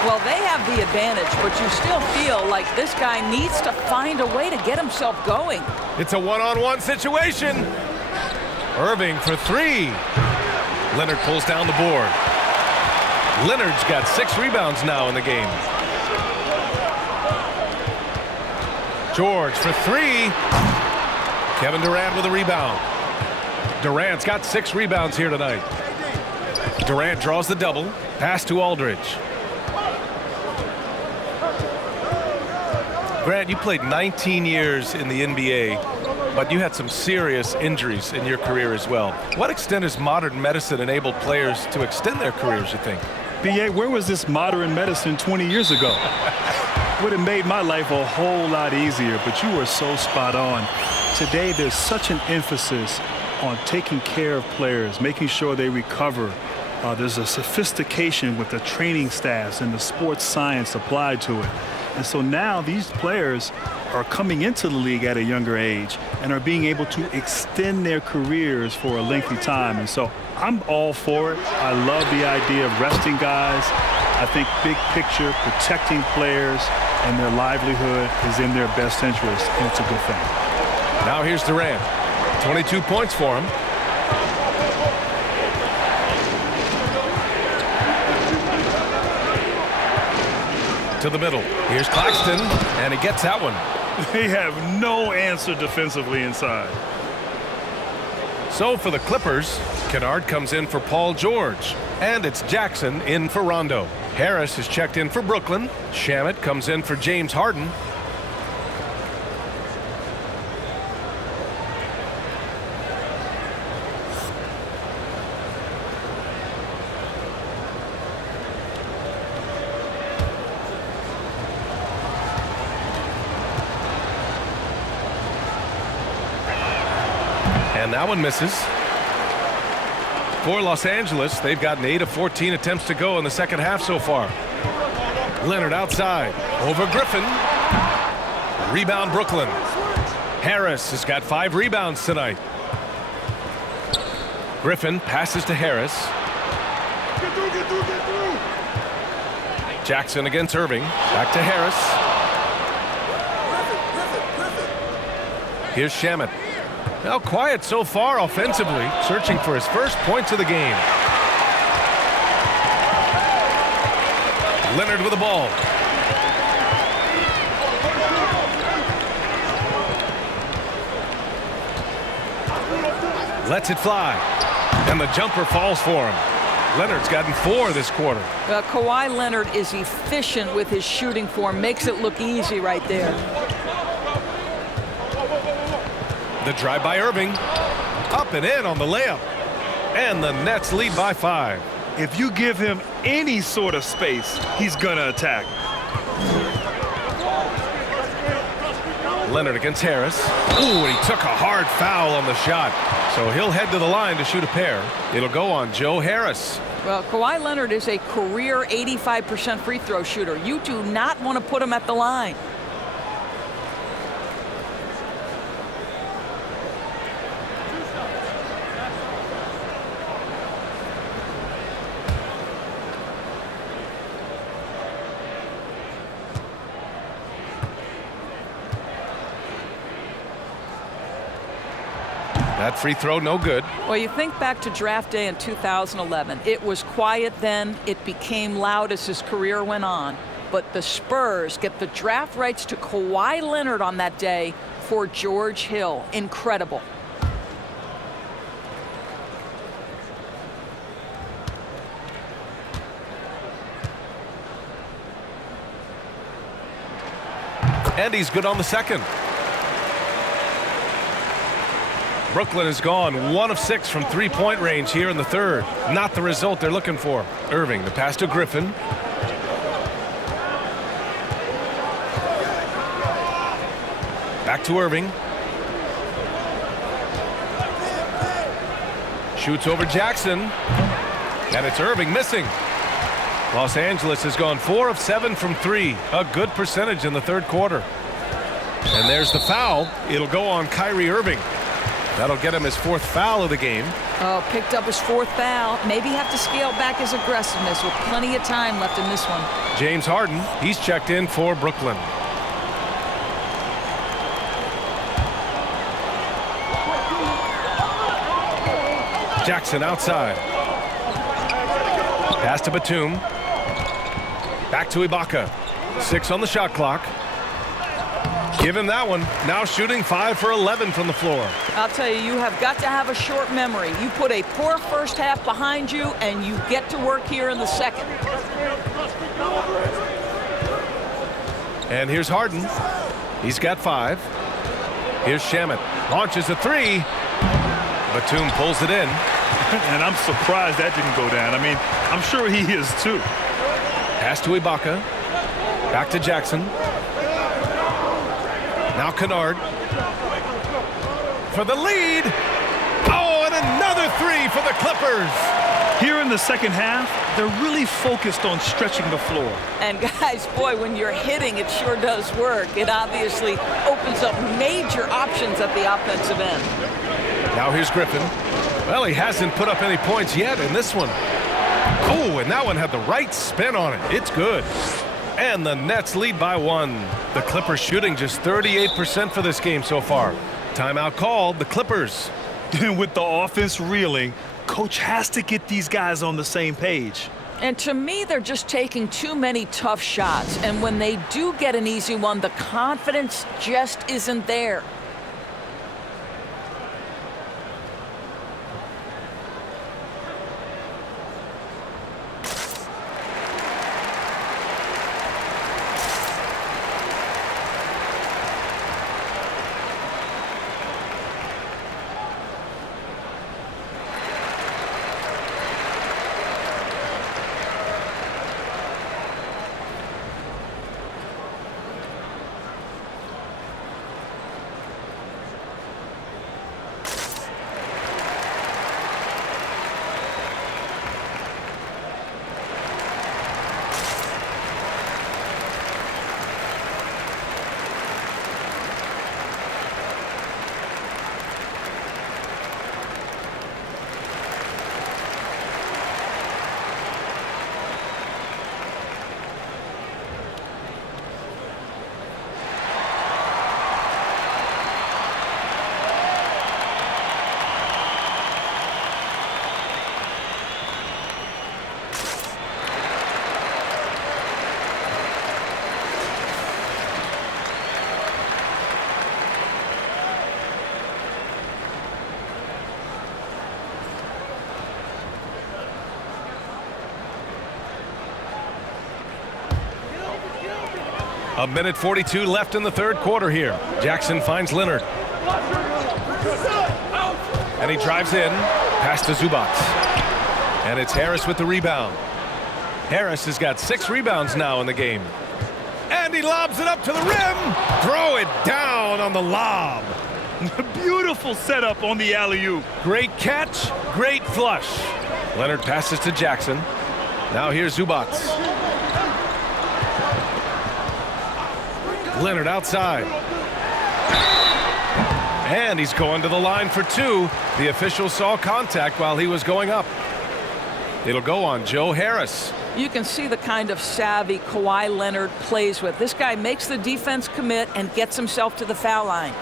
Well, they have the advantage, but you still feel like this guy needs to find a way to get himself going. It's a one-on-one situation. Irving for 3. Leonard pulls down the board. Leonard's got 6 rebounds now in the game. George for 3. Kevin Durant with a rebound. Durant's got 6 rebounds here tonight. Durant draws the double. Pass to Aldridge. Grant, you played 19 years in the NBA, but you had some serious injuries in your career as well. What extent has modern medicine enabled players to extend their careers, you think? B.A., where was this modern medicine 20 years ago? Would have made my life a whole lot easier, but you were so spot on. Today, there's such an emphasis on taking care of players, making sure they recover, There's a sophistication with the training staffs and the sports science applied to it. And so now these players are coming into the league at a younger age and are being able to extend their careers for a lengthy time. And so I'm all for it. I love the idea of resting guys. I think big picture, protecting players and their livelihood is in their best interest, and it's a good thing. Now here's Durant. 22 points for him. To the middle. Here's Claxton, and he gets that one. They have no answer defensively inside. So for the Clippers, Kennard comes in for Paul George, and it's Jackson in for Rondo. Harris is checked in for Brooklyn. Shamet comes in for James Harden. And that one misses. For Los Angeles, they've gotten 8 of 14 attempts to go in the second half so far. Leonard outside. Over Griffin. Rebound Brooklyn. Harris has got 5 rebounds tonight. Griffin passes to Harris. Jackson against Irving. Back to Harris. Here's Shamet. Now quiet so far offensively, searching for his first points of the game. Leonard with the ball. Lets it fly. And the jumper falls for him. Leonard's gotten 4 this quarter. Kawhi Leonard is efficient with his shooting form. Makes it look easy right there. The drive by Irving. Up and in on the layup. And the Nets lead by 5. If you give him any sort of space, he's going to attack. Leonard against Harris. Ooh, and he took a hard foul on the shot. So he'll head to the line to shoot a pair. It'll go on Joe Harris. Well, Kawhi Leonard is a career 85% free throw shooter. You do not want to put him at the line. That free throw, no good. Well, you think back to draft day in 2011. It was quiet then. It became loud as his career went on. But the Spurs get the draft rights to Kawhi Leonard on that day for George Hill. Incredible. And he's good on the second. Brooklyn has gone 1 of 6 from three-point range here in the third. Not the result they're looking for. Irving, the pass to Griffin. Back to Irving. Shoots over Jackson. And it's Irving missing. Los Angeles has gone 4 of 7 from 3. A good percentage in the third quarter. And there's the foul. It'll go on Kyrie Irving. That'll get him his 4th foul of the game. Oh, picked up his 4th foul. Maybe have to scale back his aggressiveness with plenty of time left in this one. James Harden, he's checked in for Brooklyn. Jackson outside. Pass to Batum. Back to Ibaka. 6 on the shot clock. Give him that one. Now shooting 5 for 11 from the floor. I'll tell you, you have got to have a short memory. You put a poor first half behind you, and you get to work here in the second. And here's Harden. He's got 5. Here's Shamet. Launches a 3. Batum pulls it in. And I'm surprised that didn't go down. I mean, I'm sure he is too. Pass to Ibaka. Back to Jackson. Now Kennard for the lead. Oh, and another 3 for the Clippers. Here in the second half, they're really focused on stretching the floor. And guys, boy, when you're hitting, it sure does work. It obviously opens up major options at the offensive end. Now here's Griffin. Well, he hasn't put up any points yet in this one. Oh, and that one had the right spin on it. It's good. And the Nets lead by 1. The Clippers shooting just 38% for this game so far. Timeout called, the Clippers. With the offense reeling, coach has to get these guys on the same page. And to me, they're just taking too many tough shots. And when they do get an easy one, the confidence just isn't there. A minute 42 left in the third quarter here. Jackson finds Leonard. And he drives in, pass to Zubac. And it's Harris with the rebound. Harris has got 6 rebounds now in the game. And he lobs it up to the rim. Throw it down on the lob. Beautiful setup on the alley-oop. Great catch, great flush. Leonard passes to Jackson. Now here's Zubac. Leonard outside. And he's going to the line for 2. The official saw contact while he was going up. It'll go on Joe Harris. You can see the kind of savvy Kawhi Leonard plays with. This guy makes the defense commit and gets himself to the foul line.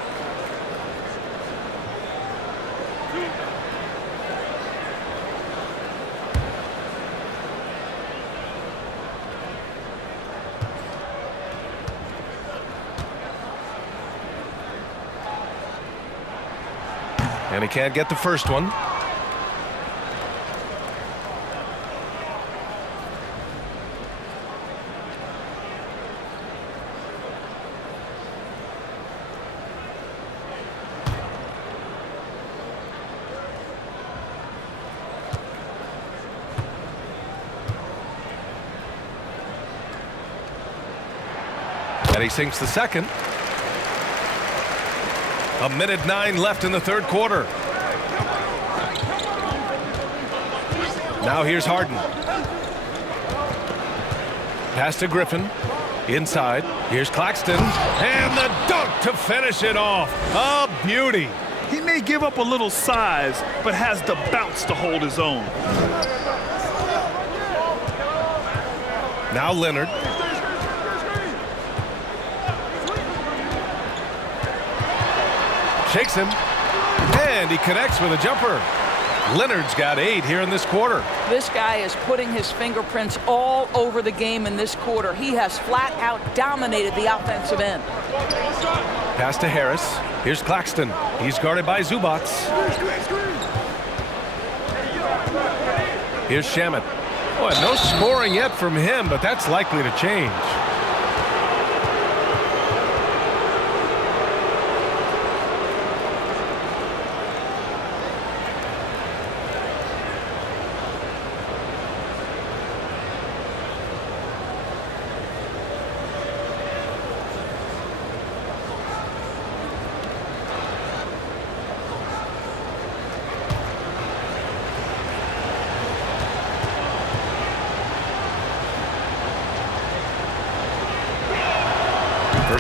And he can't get the first one. And he sinks the second. A minute 9 left in the third quarter. Now here's Harden. Pass to Griffin. Inside. Here's Claxton. And the dunk to finish it off. A beauty. He may give up a little size, but has the bounce to hold his own. Now Leonard. Shakes him. And he connects with a jumper. Leonard's got 8 here in this quarter. This guy is putting his fingerprints all over the game in this quarter. He has flat out dominated the offensive end. Pass to Harris. Here's Claxton. He's guarded by Zubac. Here's Shamet. Boy, no scoring yet from him, but that's likely to change.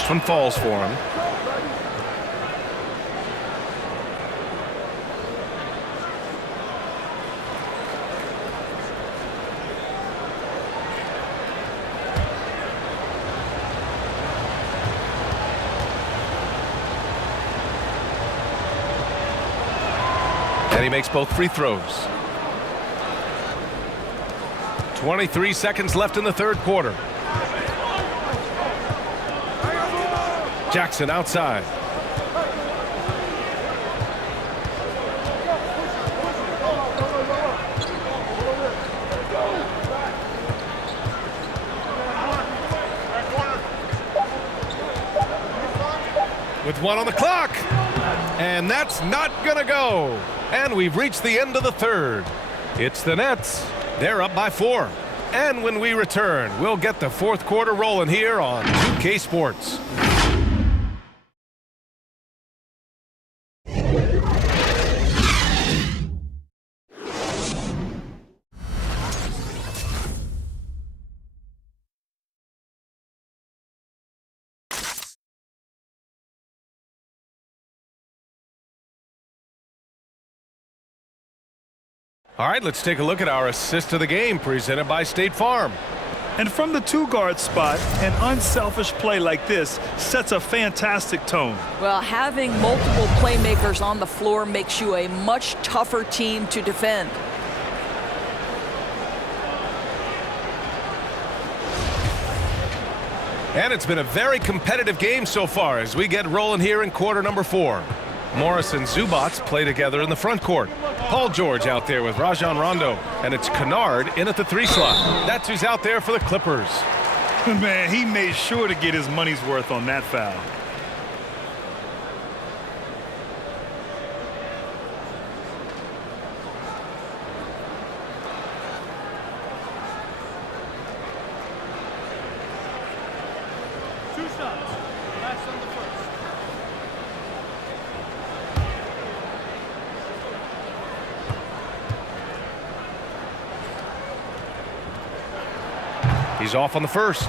First one falls for him. And he makes both free throws. 23 seconds left in the third quarter. Jackson outside. With one on the clock. And that's not gonna go. And we've reached the end of the third. It's the Nets. They're up by 4. And when we return, we'll get the fourth quarter rolling here on 2K Sports. All right, let's take a look at our assist of the game presented by State Farm. And from the two-guard spot, an unselfish play like this sets a fantastic tone. Well, having multiple playmakers on the floor makes you a much tougher team to defend. And it's been a very competitive game so far as we get rolling here in quarter number 4. Morris and Zubats play together in the front court. Paul George out there with Rajon Rondo. And it's Kennard in at the 3 slot. That's who's out there for the Clippers. Man, he made sure to get his money's worth on that foul. He's off on the first.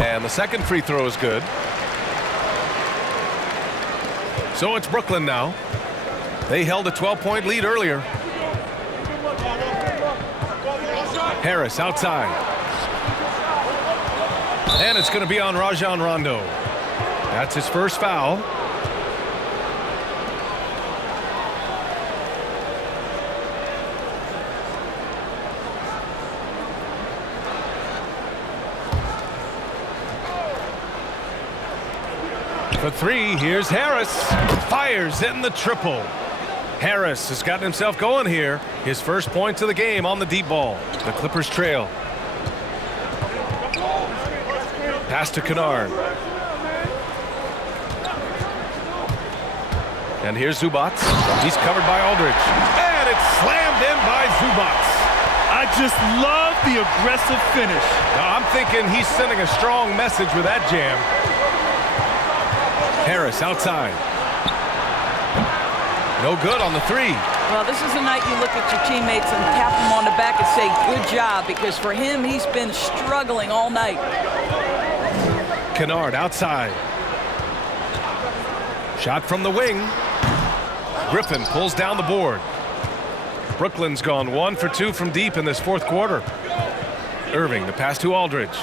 And the second free throw is good. So it's Brooklyn now. They held a 12-point lead earlier. Harris outside. And it's going to be on Rajon Rondo. That's his first foul. For 3, here's Harris. Fires in the triple. Harris has gotten himself going here. His first points of the game on the deep ball. The Clippers trail. Pass to Kennard. And here's Zubats. He's covered by Aldridge. And it's slammed in by Zubats. I just love the aggressive finish. Now, I'm thinking he's sending a strong message with that jam. Harris outside. No good on the 3. Well, this is the night you look at your teammates and tap them on the back and say, good job, because for him, he's been struggling all night. Kennard outside. Shot from the wing. Griffin pulls down the board. Brooklyn's gone 1 for 2 from deep in this fourth quarter. Irving, the pass to Aldridge.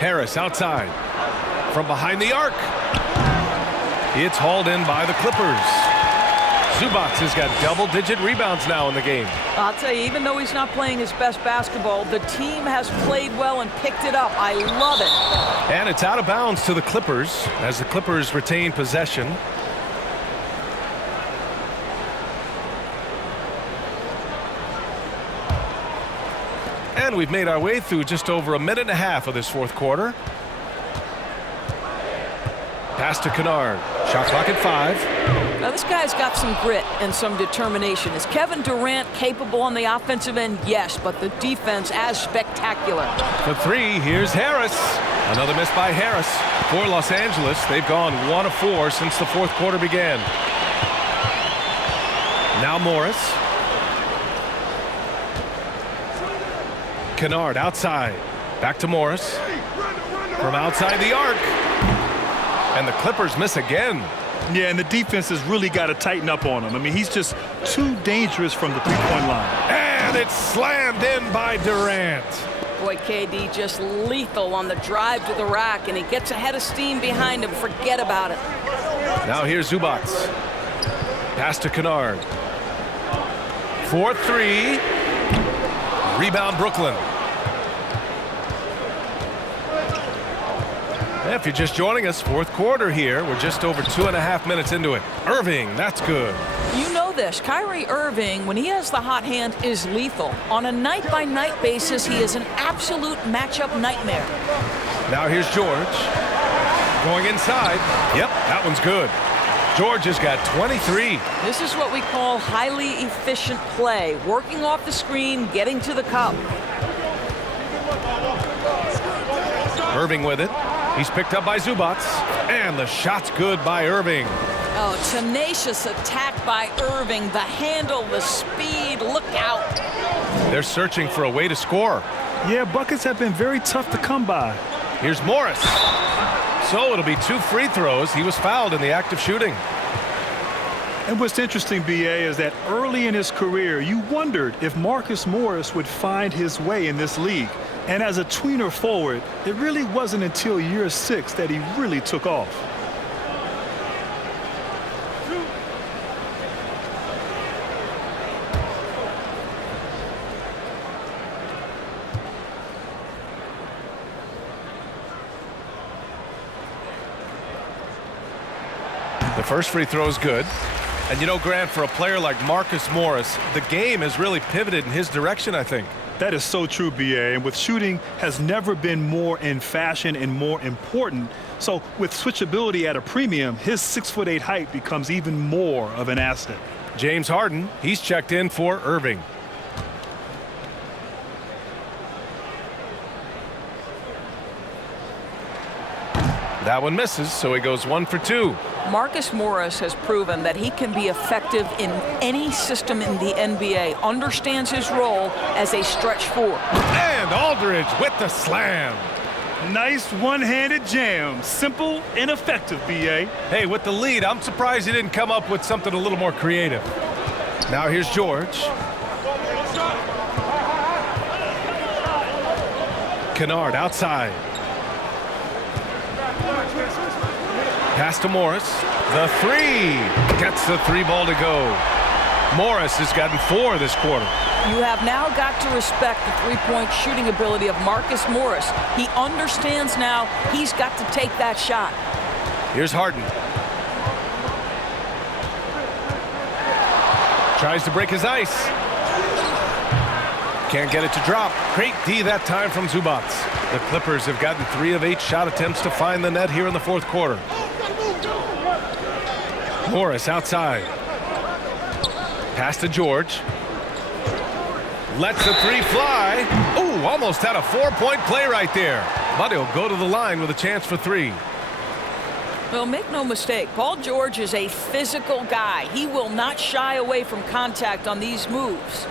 Harris outside. From behind the arc. It's hauled in by the Clippers. Zubats has got double-digit rebounds now in the game. I'll tell you, even though he's not playing his best basketball, the team has played well and picked it up. I love it. And it's out of bounds to the Clippers as the Clippers retain possession. And we've made our way through just over a minute and a half of this fourth quarter. Pass to Kennard. Shot clock at 5. Now this guy's got some grit and some determination. Is Kevin Durant capable on the offensive end? Yes, but the defense as spectacular. For 3, here's Harris. Another miss by Harris. For Los Angeles, they've gone 1 of 4 since the fourth quarter began. Now Morris. Kennard outside. Back to Morris. From outside the arc. And the Clippers miss again. Yeah, and the defense has really got to tighten up on him. I mean, he's just too dangerous from the three-point line. And it's slammed in by Durant. Boy, KD just lethal on the drive to the rack, and he gets ahead of steam behind him. Forget about it. Now here's Zubac. Pass to Kennard. 4-3. Rebound Brooklyn. If you're just joining us, fourth quarter here. We're just over 2.5 minutes into it. Irving, that's good. You know this. Kyrie Irving, when he has the hot hand, is lethal. On a night-by-night basis, he is an absolute matchup nightmare. Now here's George. Going inside. Yep, that one's good. George has got 23. This is what we call highly efficient play. Working off the screen, getting to the cup. Irving with it. He's picked up by Zubac. And the shot's good by Irving. Oh, tenacious attack by Irving. The handle, the speed, look out. They're searching for a way to score. Yeah, buckets have been very tough to come by. Here's Morris. So it'll be 2 free throws. He was fouled in the act of shooting. And what's interesting, B.A., is that early in his career, you wondered if Marcus Morris would find his way in this league. And as a tweener forward, it really wasn't until year 6 that he really took off. The first free throw is good. And you know, Grant, for a player like Marcus Morris, the game has really pivoted in his direction, I think. That is so true, B.A., and with shooting has never been more in fashion and more important. So with switchability at a premium, his 6'8" height becomes even more of an asset. James Harden, he's checked in for Irving. That one misses, so he goes 1 for 2. Marcus Morris has proven that he can be effective in any system in the NBA, understands his role as a stretch 4. And Aldridge with the slam. Nice one-handed jam. Simple and effective, B.A. Hey, with the lead, I'm surprised he didn't come up with something a little more creative. Now here's George. Kennard outside. Pass to Morris. The 3. Gets the 3 ball to go. Morris has gotten 4 this quarter. You have now got to respect the three-point shooting ability of Marcus Morris. He understands now he's got to take that shot. Here's Harden. Tries to break his ice. Can't get it to drop. Great D that time from Zubac. The Clippers have gotten 3 of 8 shot attempts to find the net here in the fourth quarter. Morris outside. Pass to George. Lets the 3 fly. Ooh, almost had a 4-point play right there. But he'll go to the line with a chance for 3. Well, make no mistake, Paul George is a physical guy. He will not shy away from contact on these moves.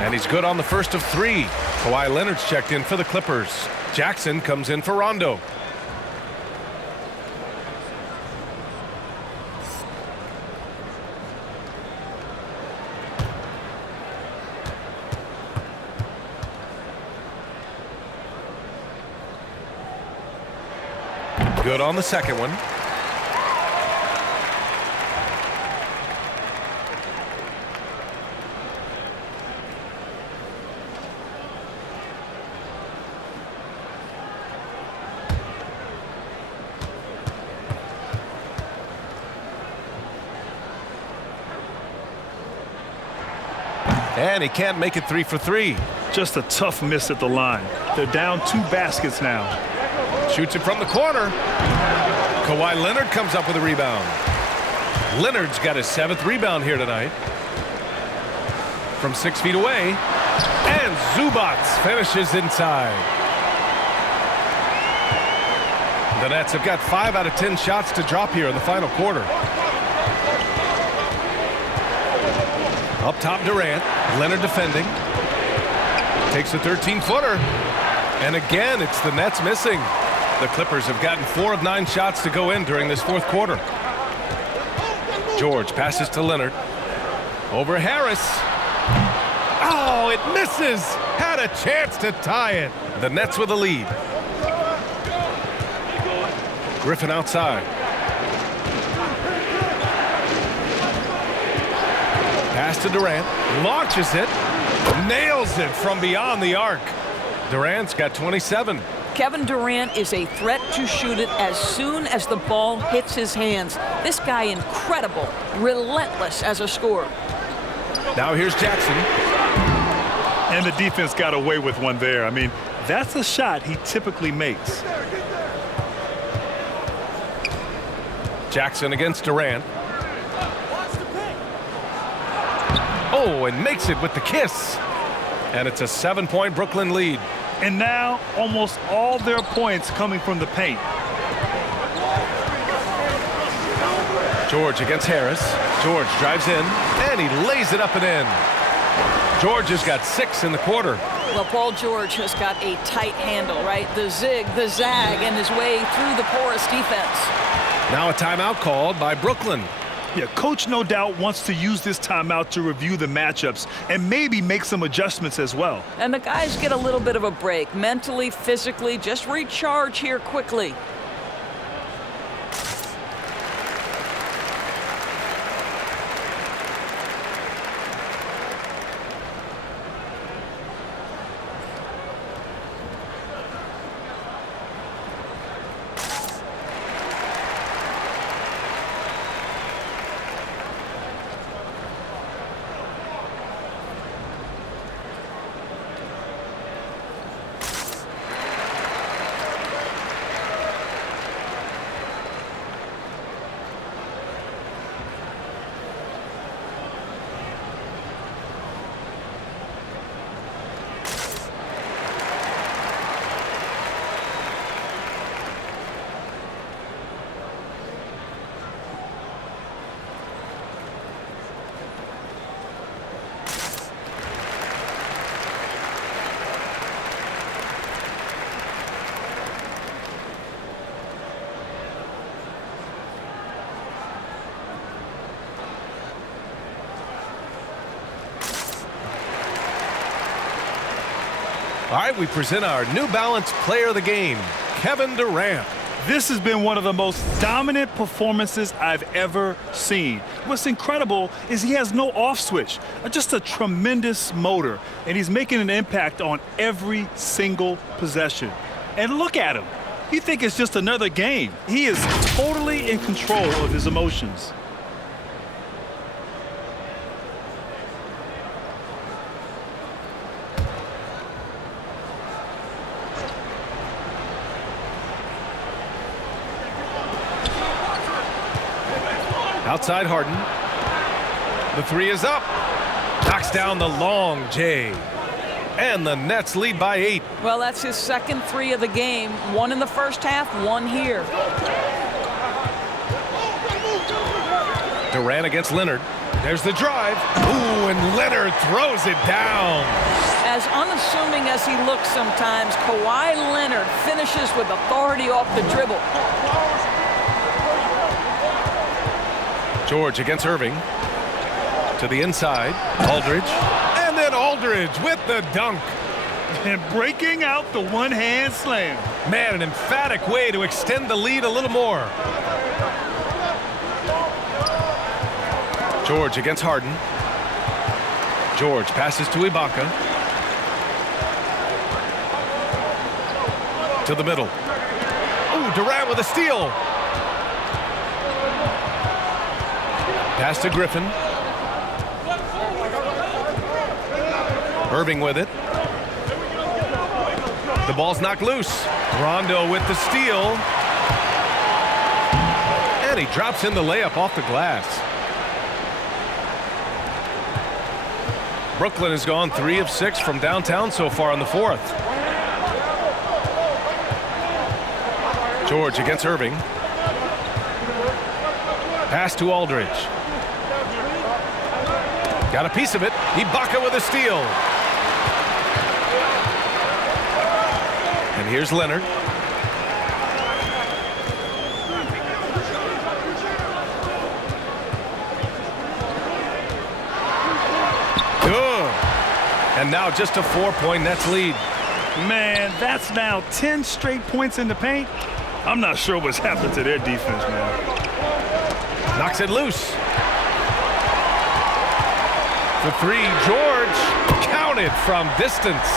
And he's good on the first of 3. Kawhi Leonard's checked in for the Clippers. Jackson comes in for Rondo. Good on the second one. And he can't make it 3 for 3. Just a tough miss at the line. They're down 2 baskets now. Shoots it from the corner. Kawhi Leonard comes up with a rebound. Leonard's got his 7th rebound here tonight. From 6 feet away. And Zubac finishes inside. The Nets have got 5 out of 10 shots to drop here in the final quarter. Up top, Durant. Leonard defending. Takes a 13-footer. And again, it's the Nets missing. The Clippers have gotten 4 of 9 shots to go in during this 4th quarter. George passes to Leonard. Over Harris. Oh, it misses. Had a chance to tie it. The Nets with a lead. Griffin outside. Pass to Durant. Launches it. Nails it from beyond the arc. Durant's got 27. Kevin Durant is a threat to shoot it as soon as the ball hits his hands. This guy incredible, relentless as a scorer. Now here's Jackson. And the defense got away with one there. I mean, that's a shot he typically makes. Jackson against Durant. Oh, and makes it with the kiss. And it's a 7-point Brooklyn lead. And now almost all their points coming from the paint. George against Harris. George drives in, and he lays it up and in. George has got 6 in the quarter. Well, Paul George has got a tight handle, right? The zig, the zag, and his way through the porous defense. Now a timeout called by Brooklyn. Yeah, coach no doubt wants to use this timeout to review the matchups and maybe make some adjustments as well. And the guys get a little bit of a break, mentally, physically, just recharge here quickly. All right, we present our New Balance Player of the Game, Kevin Durant. This has been one of the most dominant performances I've ever seen. What's incredible is he has no off switch, just a tremendous motor, and he's making an impact on every single possession. And look at him. You think it's just another game. He is totally in control of his emotions. Outside Harden. The 3 is up. Knocks down the long J. And the Nets lead by 8. Well, that's his 2nd 3 of the game. 1 in the first half, 1 here. Durant against Leonard. There's the drive. Ooh, and Leonard throws it down. As unassuming as he looks sometimes, Kawhi Leonard finishes with authority off the dribble. George against Irving. To the inside. Aldridge. And then Aldridge with the dunk. And breaking out the one-hand slam. Man, an emphatic way to extend the lead a little more. George against Harden. George passes to Ibaka. To the middle. Ooh, Durant with a steal. Pass to Griffin. Irving with it. The ball's knocked loose. Rondo with the steal. And he drops in the layup off the glass. Brooklyn has gone 3 of 6 from downtown so far in the fourth. George against Irving. Pass to Aldridge. Got a piece of it. Ibaka with a steal. And here's Leonard. Good. And now just a 4-point Nets lead. Man, that's now 10 straight points in the paint. I'm not sure what's happened to their defense, man. Knocks it loose. For 3, George counted from distance.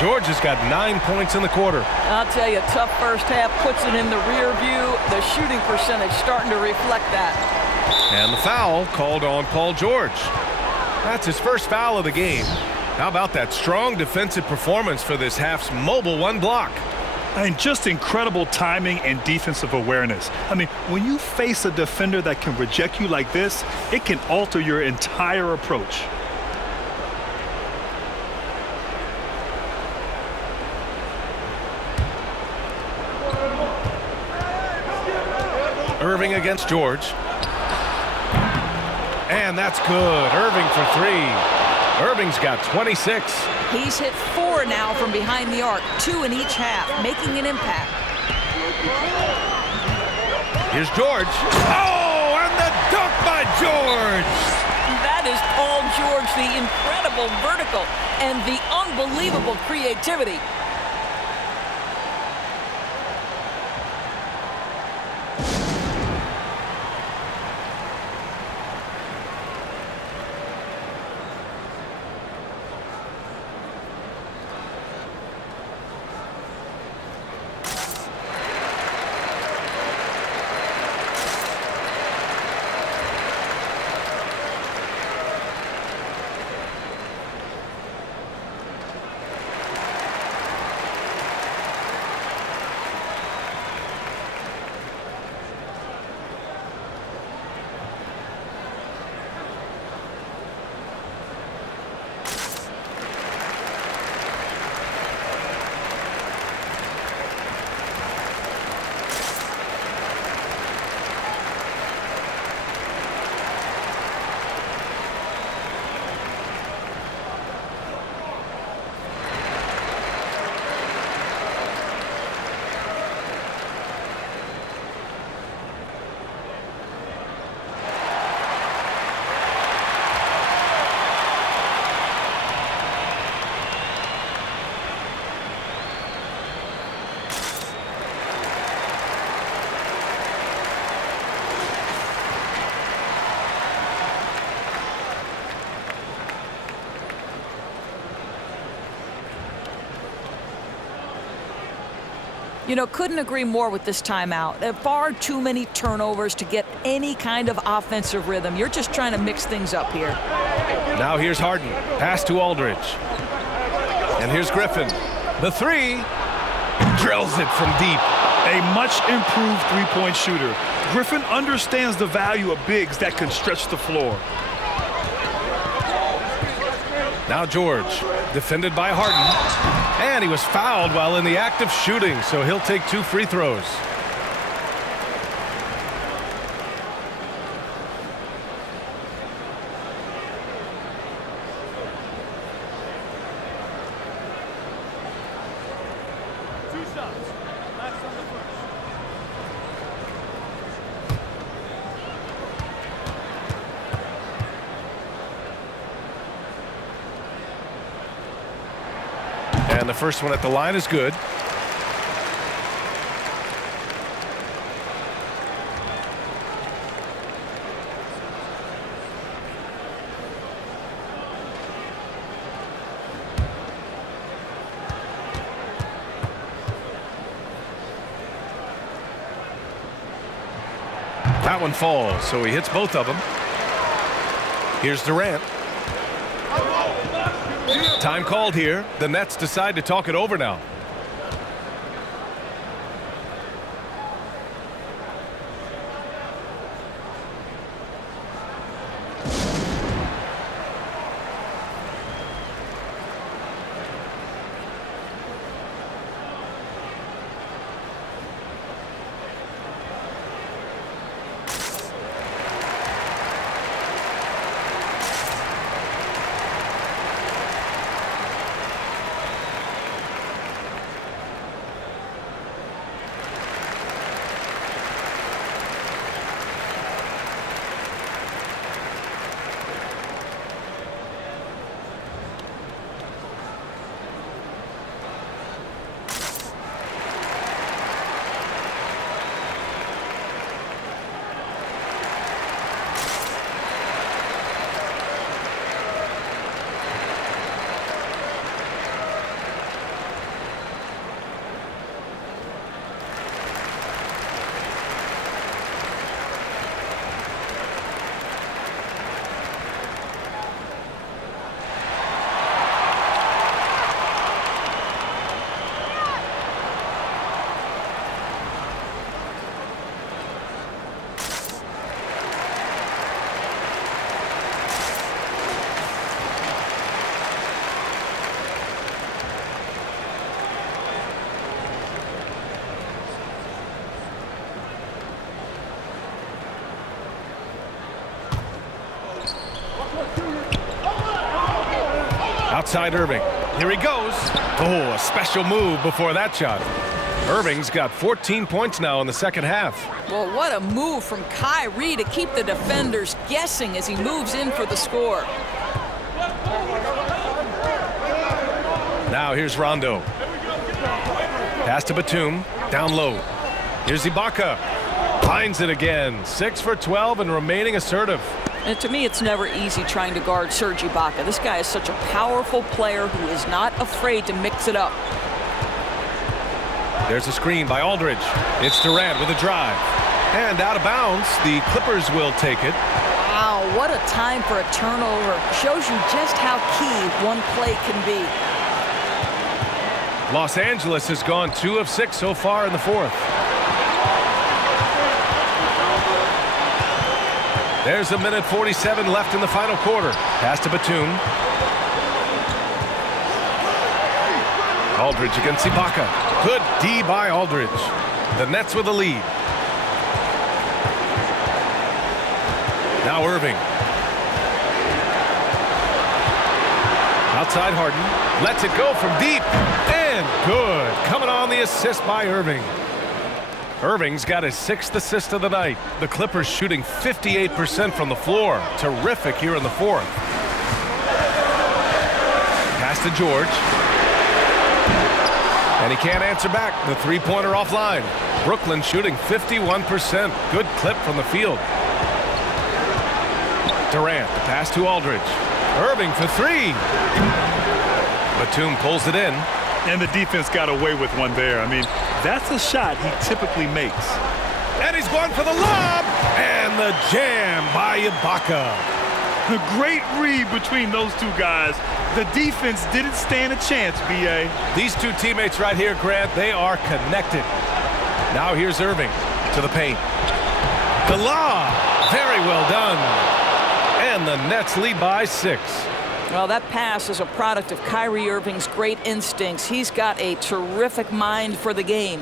George has got 9 points in the quarter. I'll tell you, tough first half puts it in the rear view. The shooting percentage starting to reflect that. And the foul called on Paul George. That's his first foul of the game. How about that strong defensive performance for this half's mobile 1 block? And just incredible timing and defensive awareness. I mean, when you face a defender that can reject you like this, it can alter your entire approach. Irving against George. And that's good. Irving for 3. Irving's got 26. He's hit 4 now from behind the arc, 2 in each half, making an impact. Here's George. Oh, and the dunk by George. That is Paul George, the incredible vertical and the unbelievable creativity. You know, couldn't agree more with this timeout. There are far too many turnovers to get any kind of offensive rhythm. You're just trying to mix things up here. Now here's Harden. Pass to Aldridge. And here's Griffin. The 3. Drills it from deep. A much improved three-point shooter. Griffin understands the value of bigs that can stretch the floor. Now George, defended by Harden. And he was fouled while in the act of shooting, so he'll take 2 free throws. And the first one at the line is good. That one falls, so he hits both of them. Here's Durant. Time called here. The Nets decide to talk it over now. Outside Irving. Here he goes. Oh, a special move before that shot. Irving's got 14 points now in the second half. Well, what a move from Kyrie to keep the defenders guessing as he moves in for the score. Now here's Rondo. Pass to Batum. Down low. Here's Ibaka. Finds it again. 6 for 12 and remaining assertive. And to me, it's never easy trying to guard Serge Ibaka. This guy is such a powerful player who is not afraid to mix it up. There's a screen by Aldridge. It's Durant with a drive. And out of bounds, the Clippers will take it. Wow, what a time for a turnover. Shows you just how key one play can be. Los Angeles has gone 2 of 6 so far in the fourth. There's a minute 47 left in the final quarter. Pass to Batum. Aldridge against Ibaka. Good D by Aldridge. The Nets with the lead. Now Irving. Outside Harden. Lets it go from deep. And good. Coming on the assist by Irving. Irving's got his 6th assist of the night. The Clippers shooting 58% from the floor. Terrific here in the fourth. Pass to George. And he can't answer back. The three-pointer offline. Brooklyn shooting 51%. Good clip from the field. Durant, the pass to Aldridge. Irving for 3. Batum pulls it in. And the defense got away with one there. I mean, that's a shot he typically makes. And he's going for the lob. And the jam by Ibaka. The great read between those two guys. The defense didn't stand a chance, B.A. These two teammates right here, Grant, they are connected. Now here's Irving to the paint. The lob. Very well done. And the Nets lead by 6. Well, that pass is a product of Kyrie Irving's great instincts. He's got a terrific mind for the game.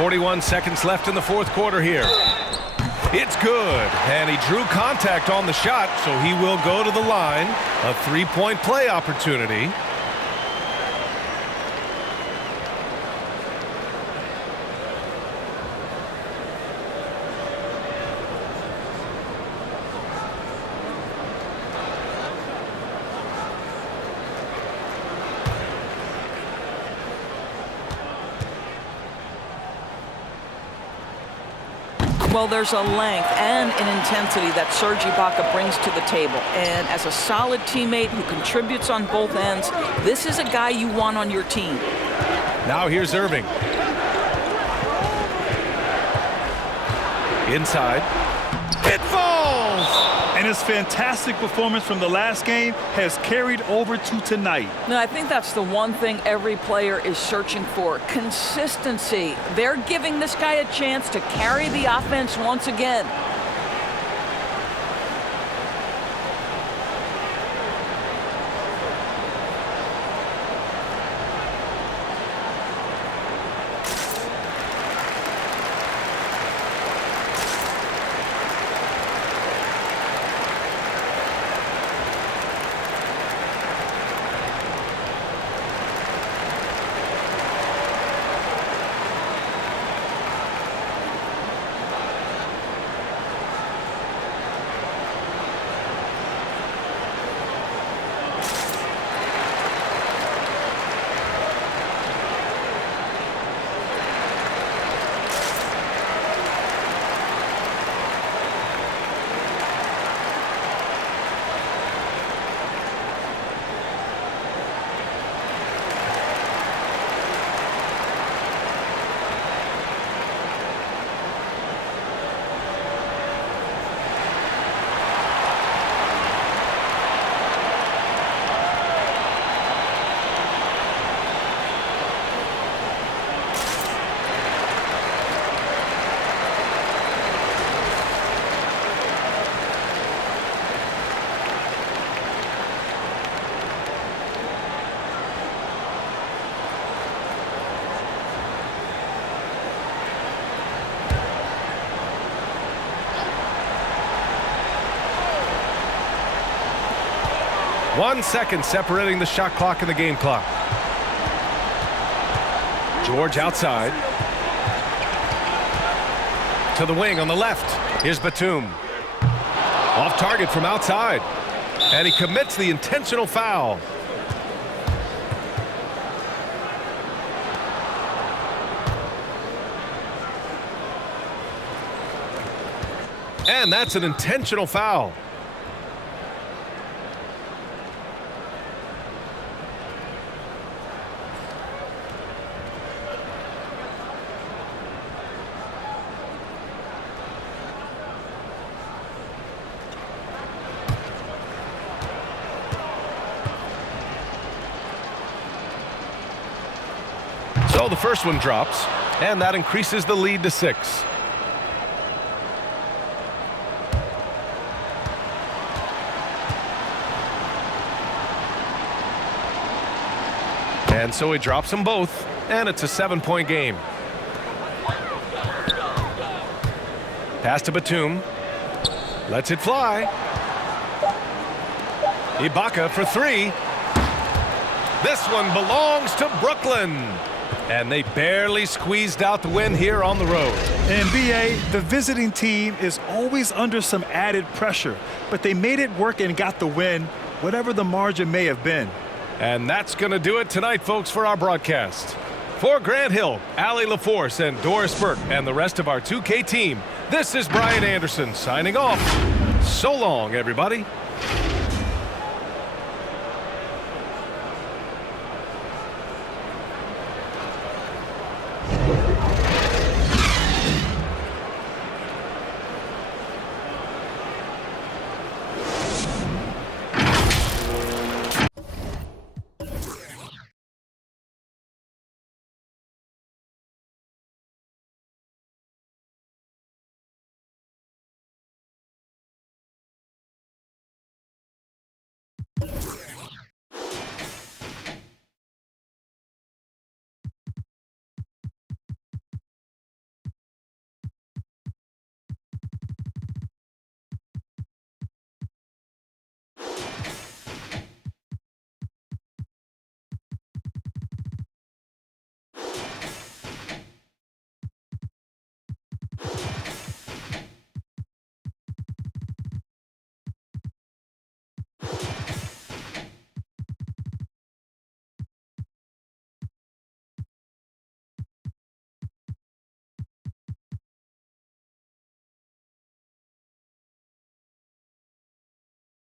41 seconds left in the fourth quarter here. It's good, and he drew contact on the shot, so he will go to the line. A three-point play opportunity. Well, there's a length and an intensity that Serge Ibaka brings to the table. And as a solid teammate who contributes on both ends, this is a guy you want on your team. Now here's Irving. Inside. It falls! And his fantastic performance from the last game has carried over to tonight. Now, I think that's the one thing every player is searching for, consistency. They're giving this guy a chance to carry the offense once again. One second separating the shot clock and the game clock. George outside. To the wing on the left. Here's Batum. Off target from outside. And he commits the intentional foul. And that's an intentional foul. So the first one drops, and that increases the lead to 6. And so he drops them both, and it's a 7-point game. Pass to Batum. Lets it fly. Ibaka for 3. This one belongs to Brooklyn. And they barely squeezed out the win here on the road. And BA, the visiting team is always under some added pressure, but they made it work and got the win, whatever the margin may have been. And that's going to do it tonight, folks, for our broadcast. For Grant Hill, Allie LaForce, and Doris Burke, and the rest of our 2K team, this is Brian Anderson signing off. So long, everybody.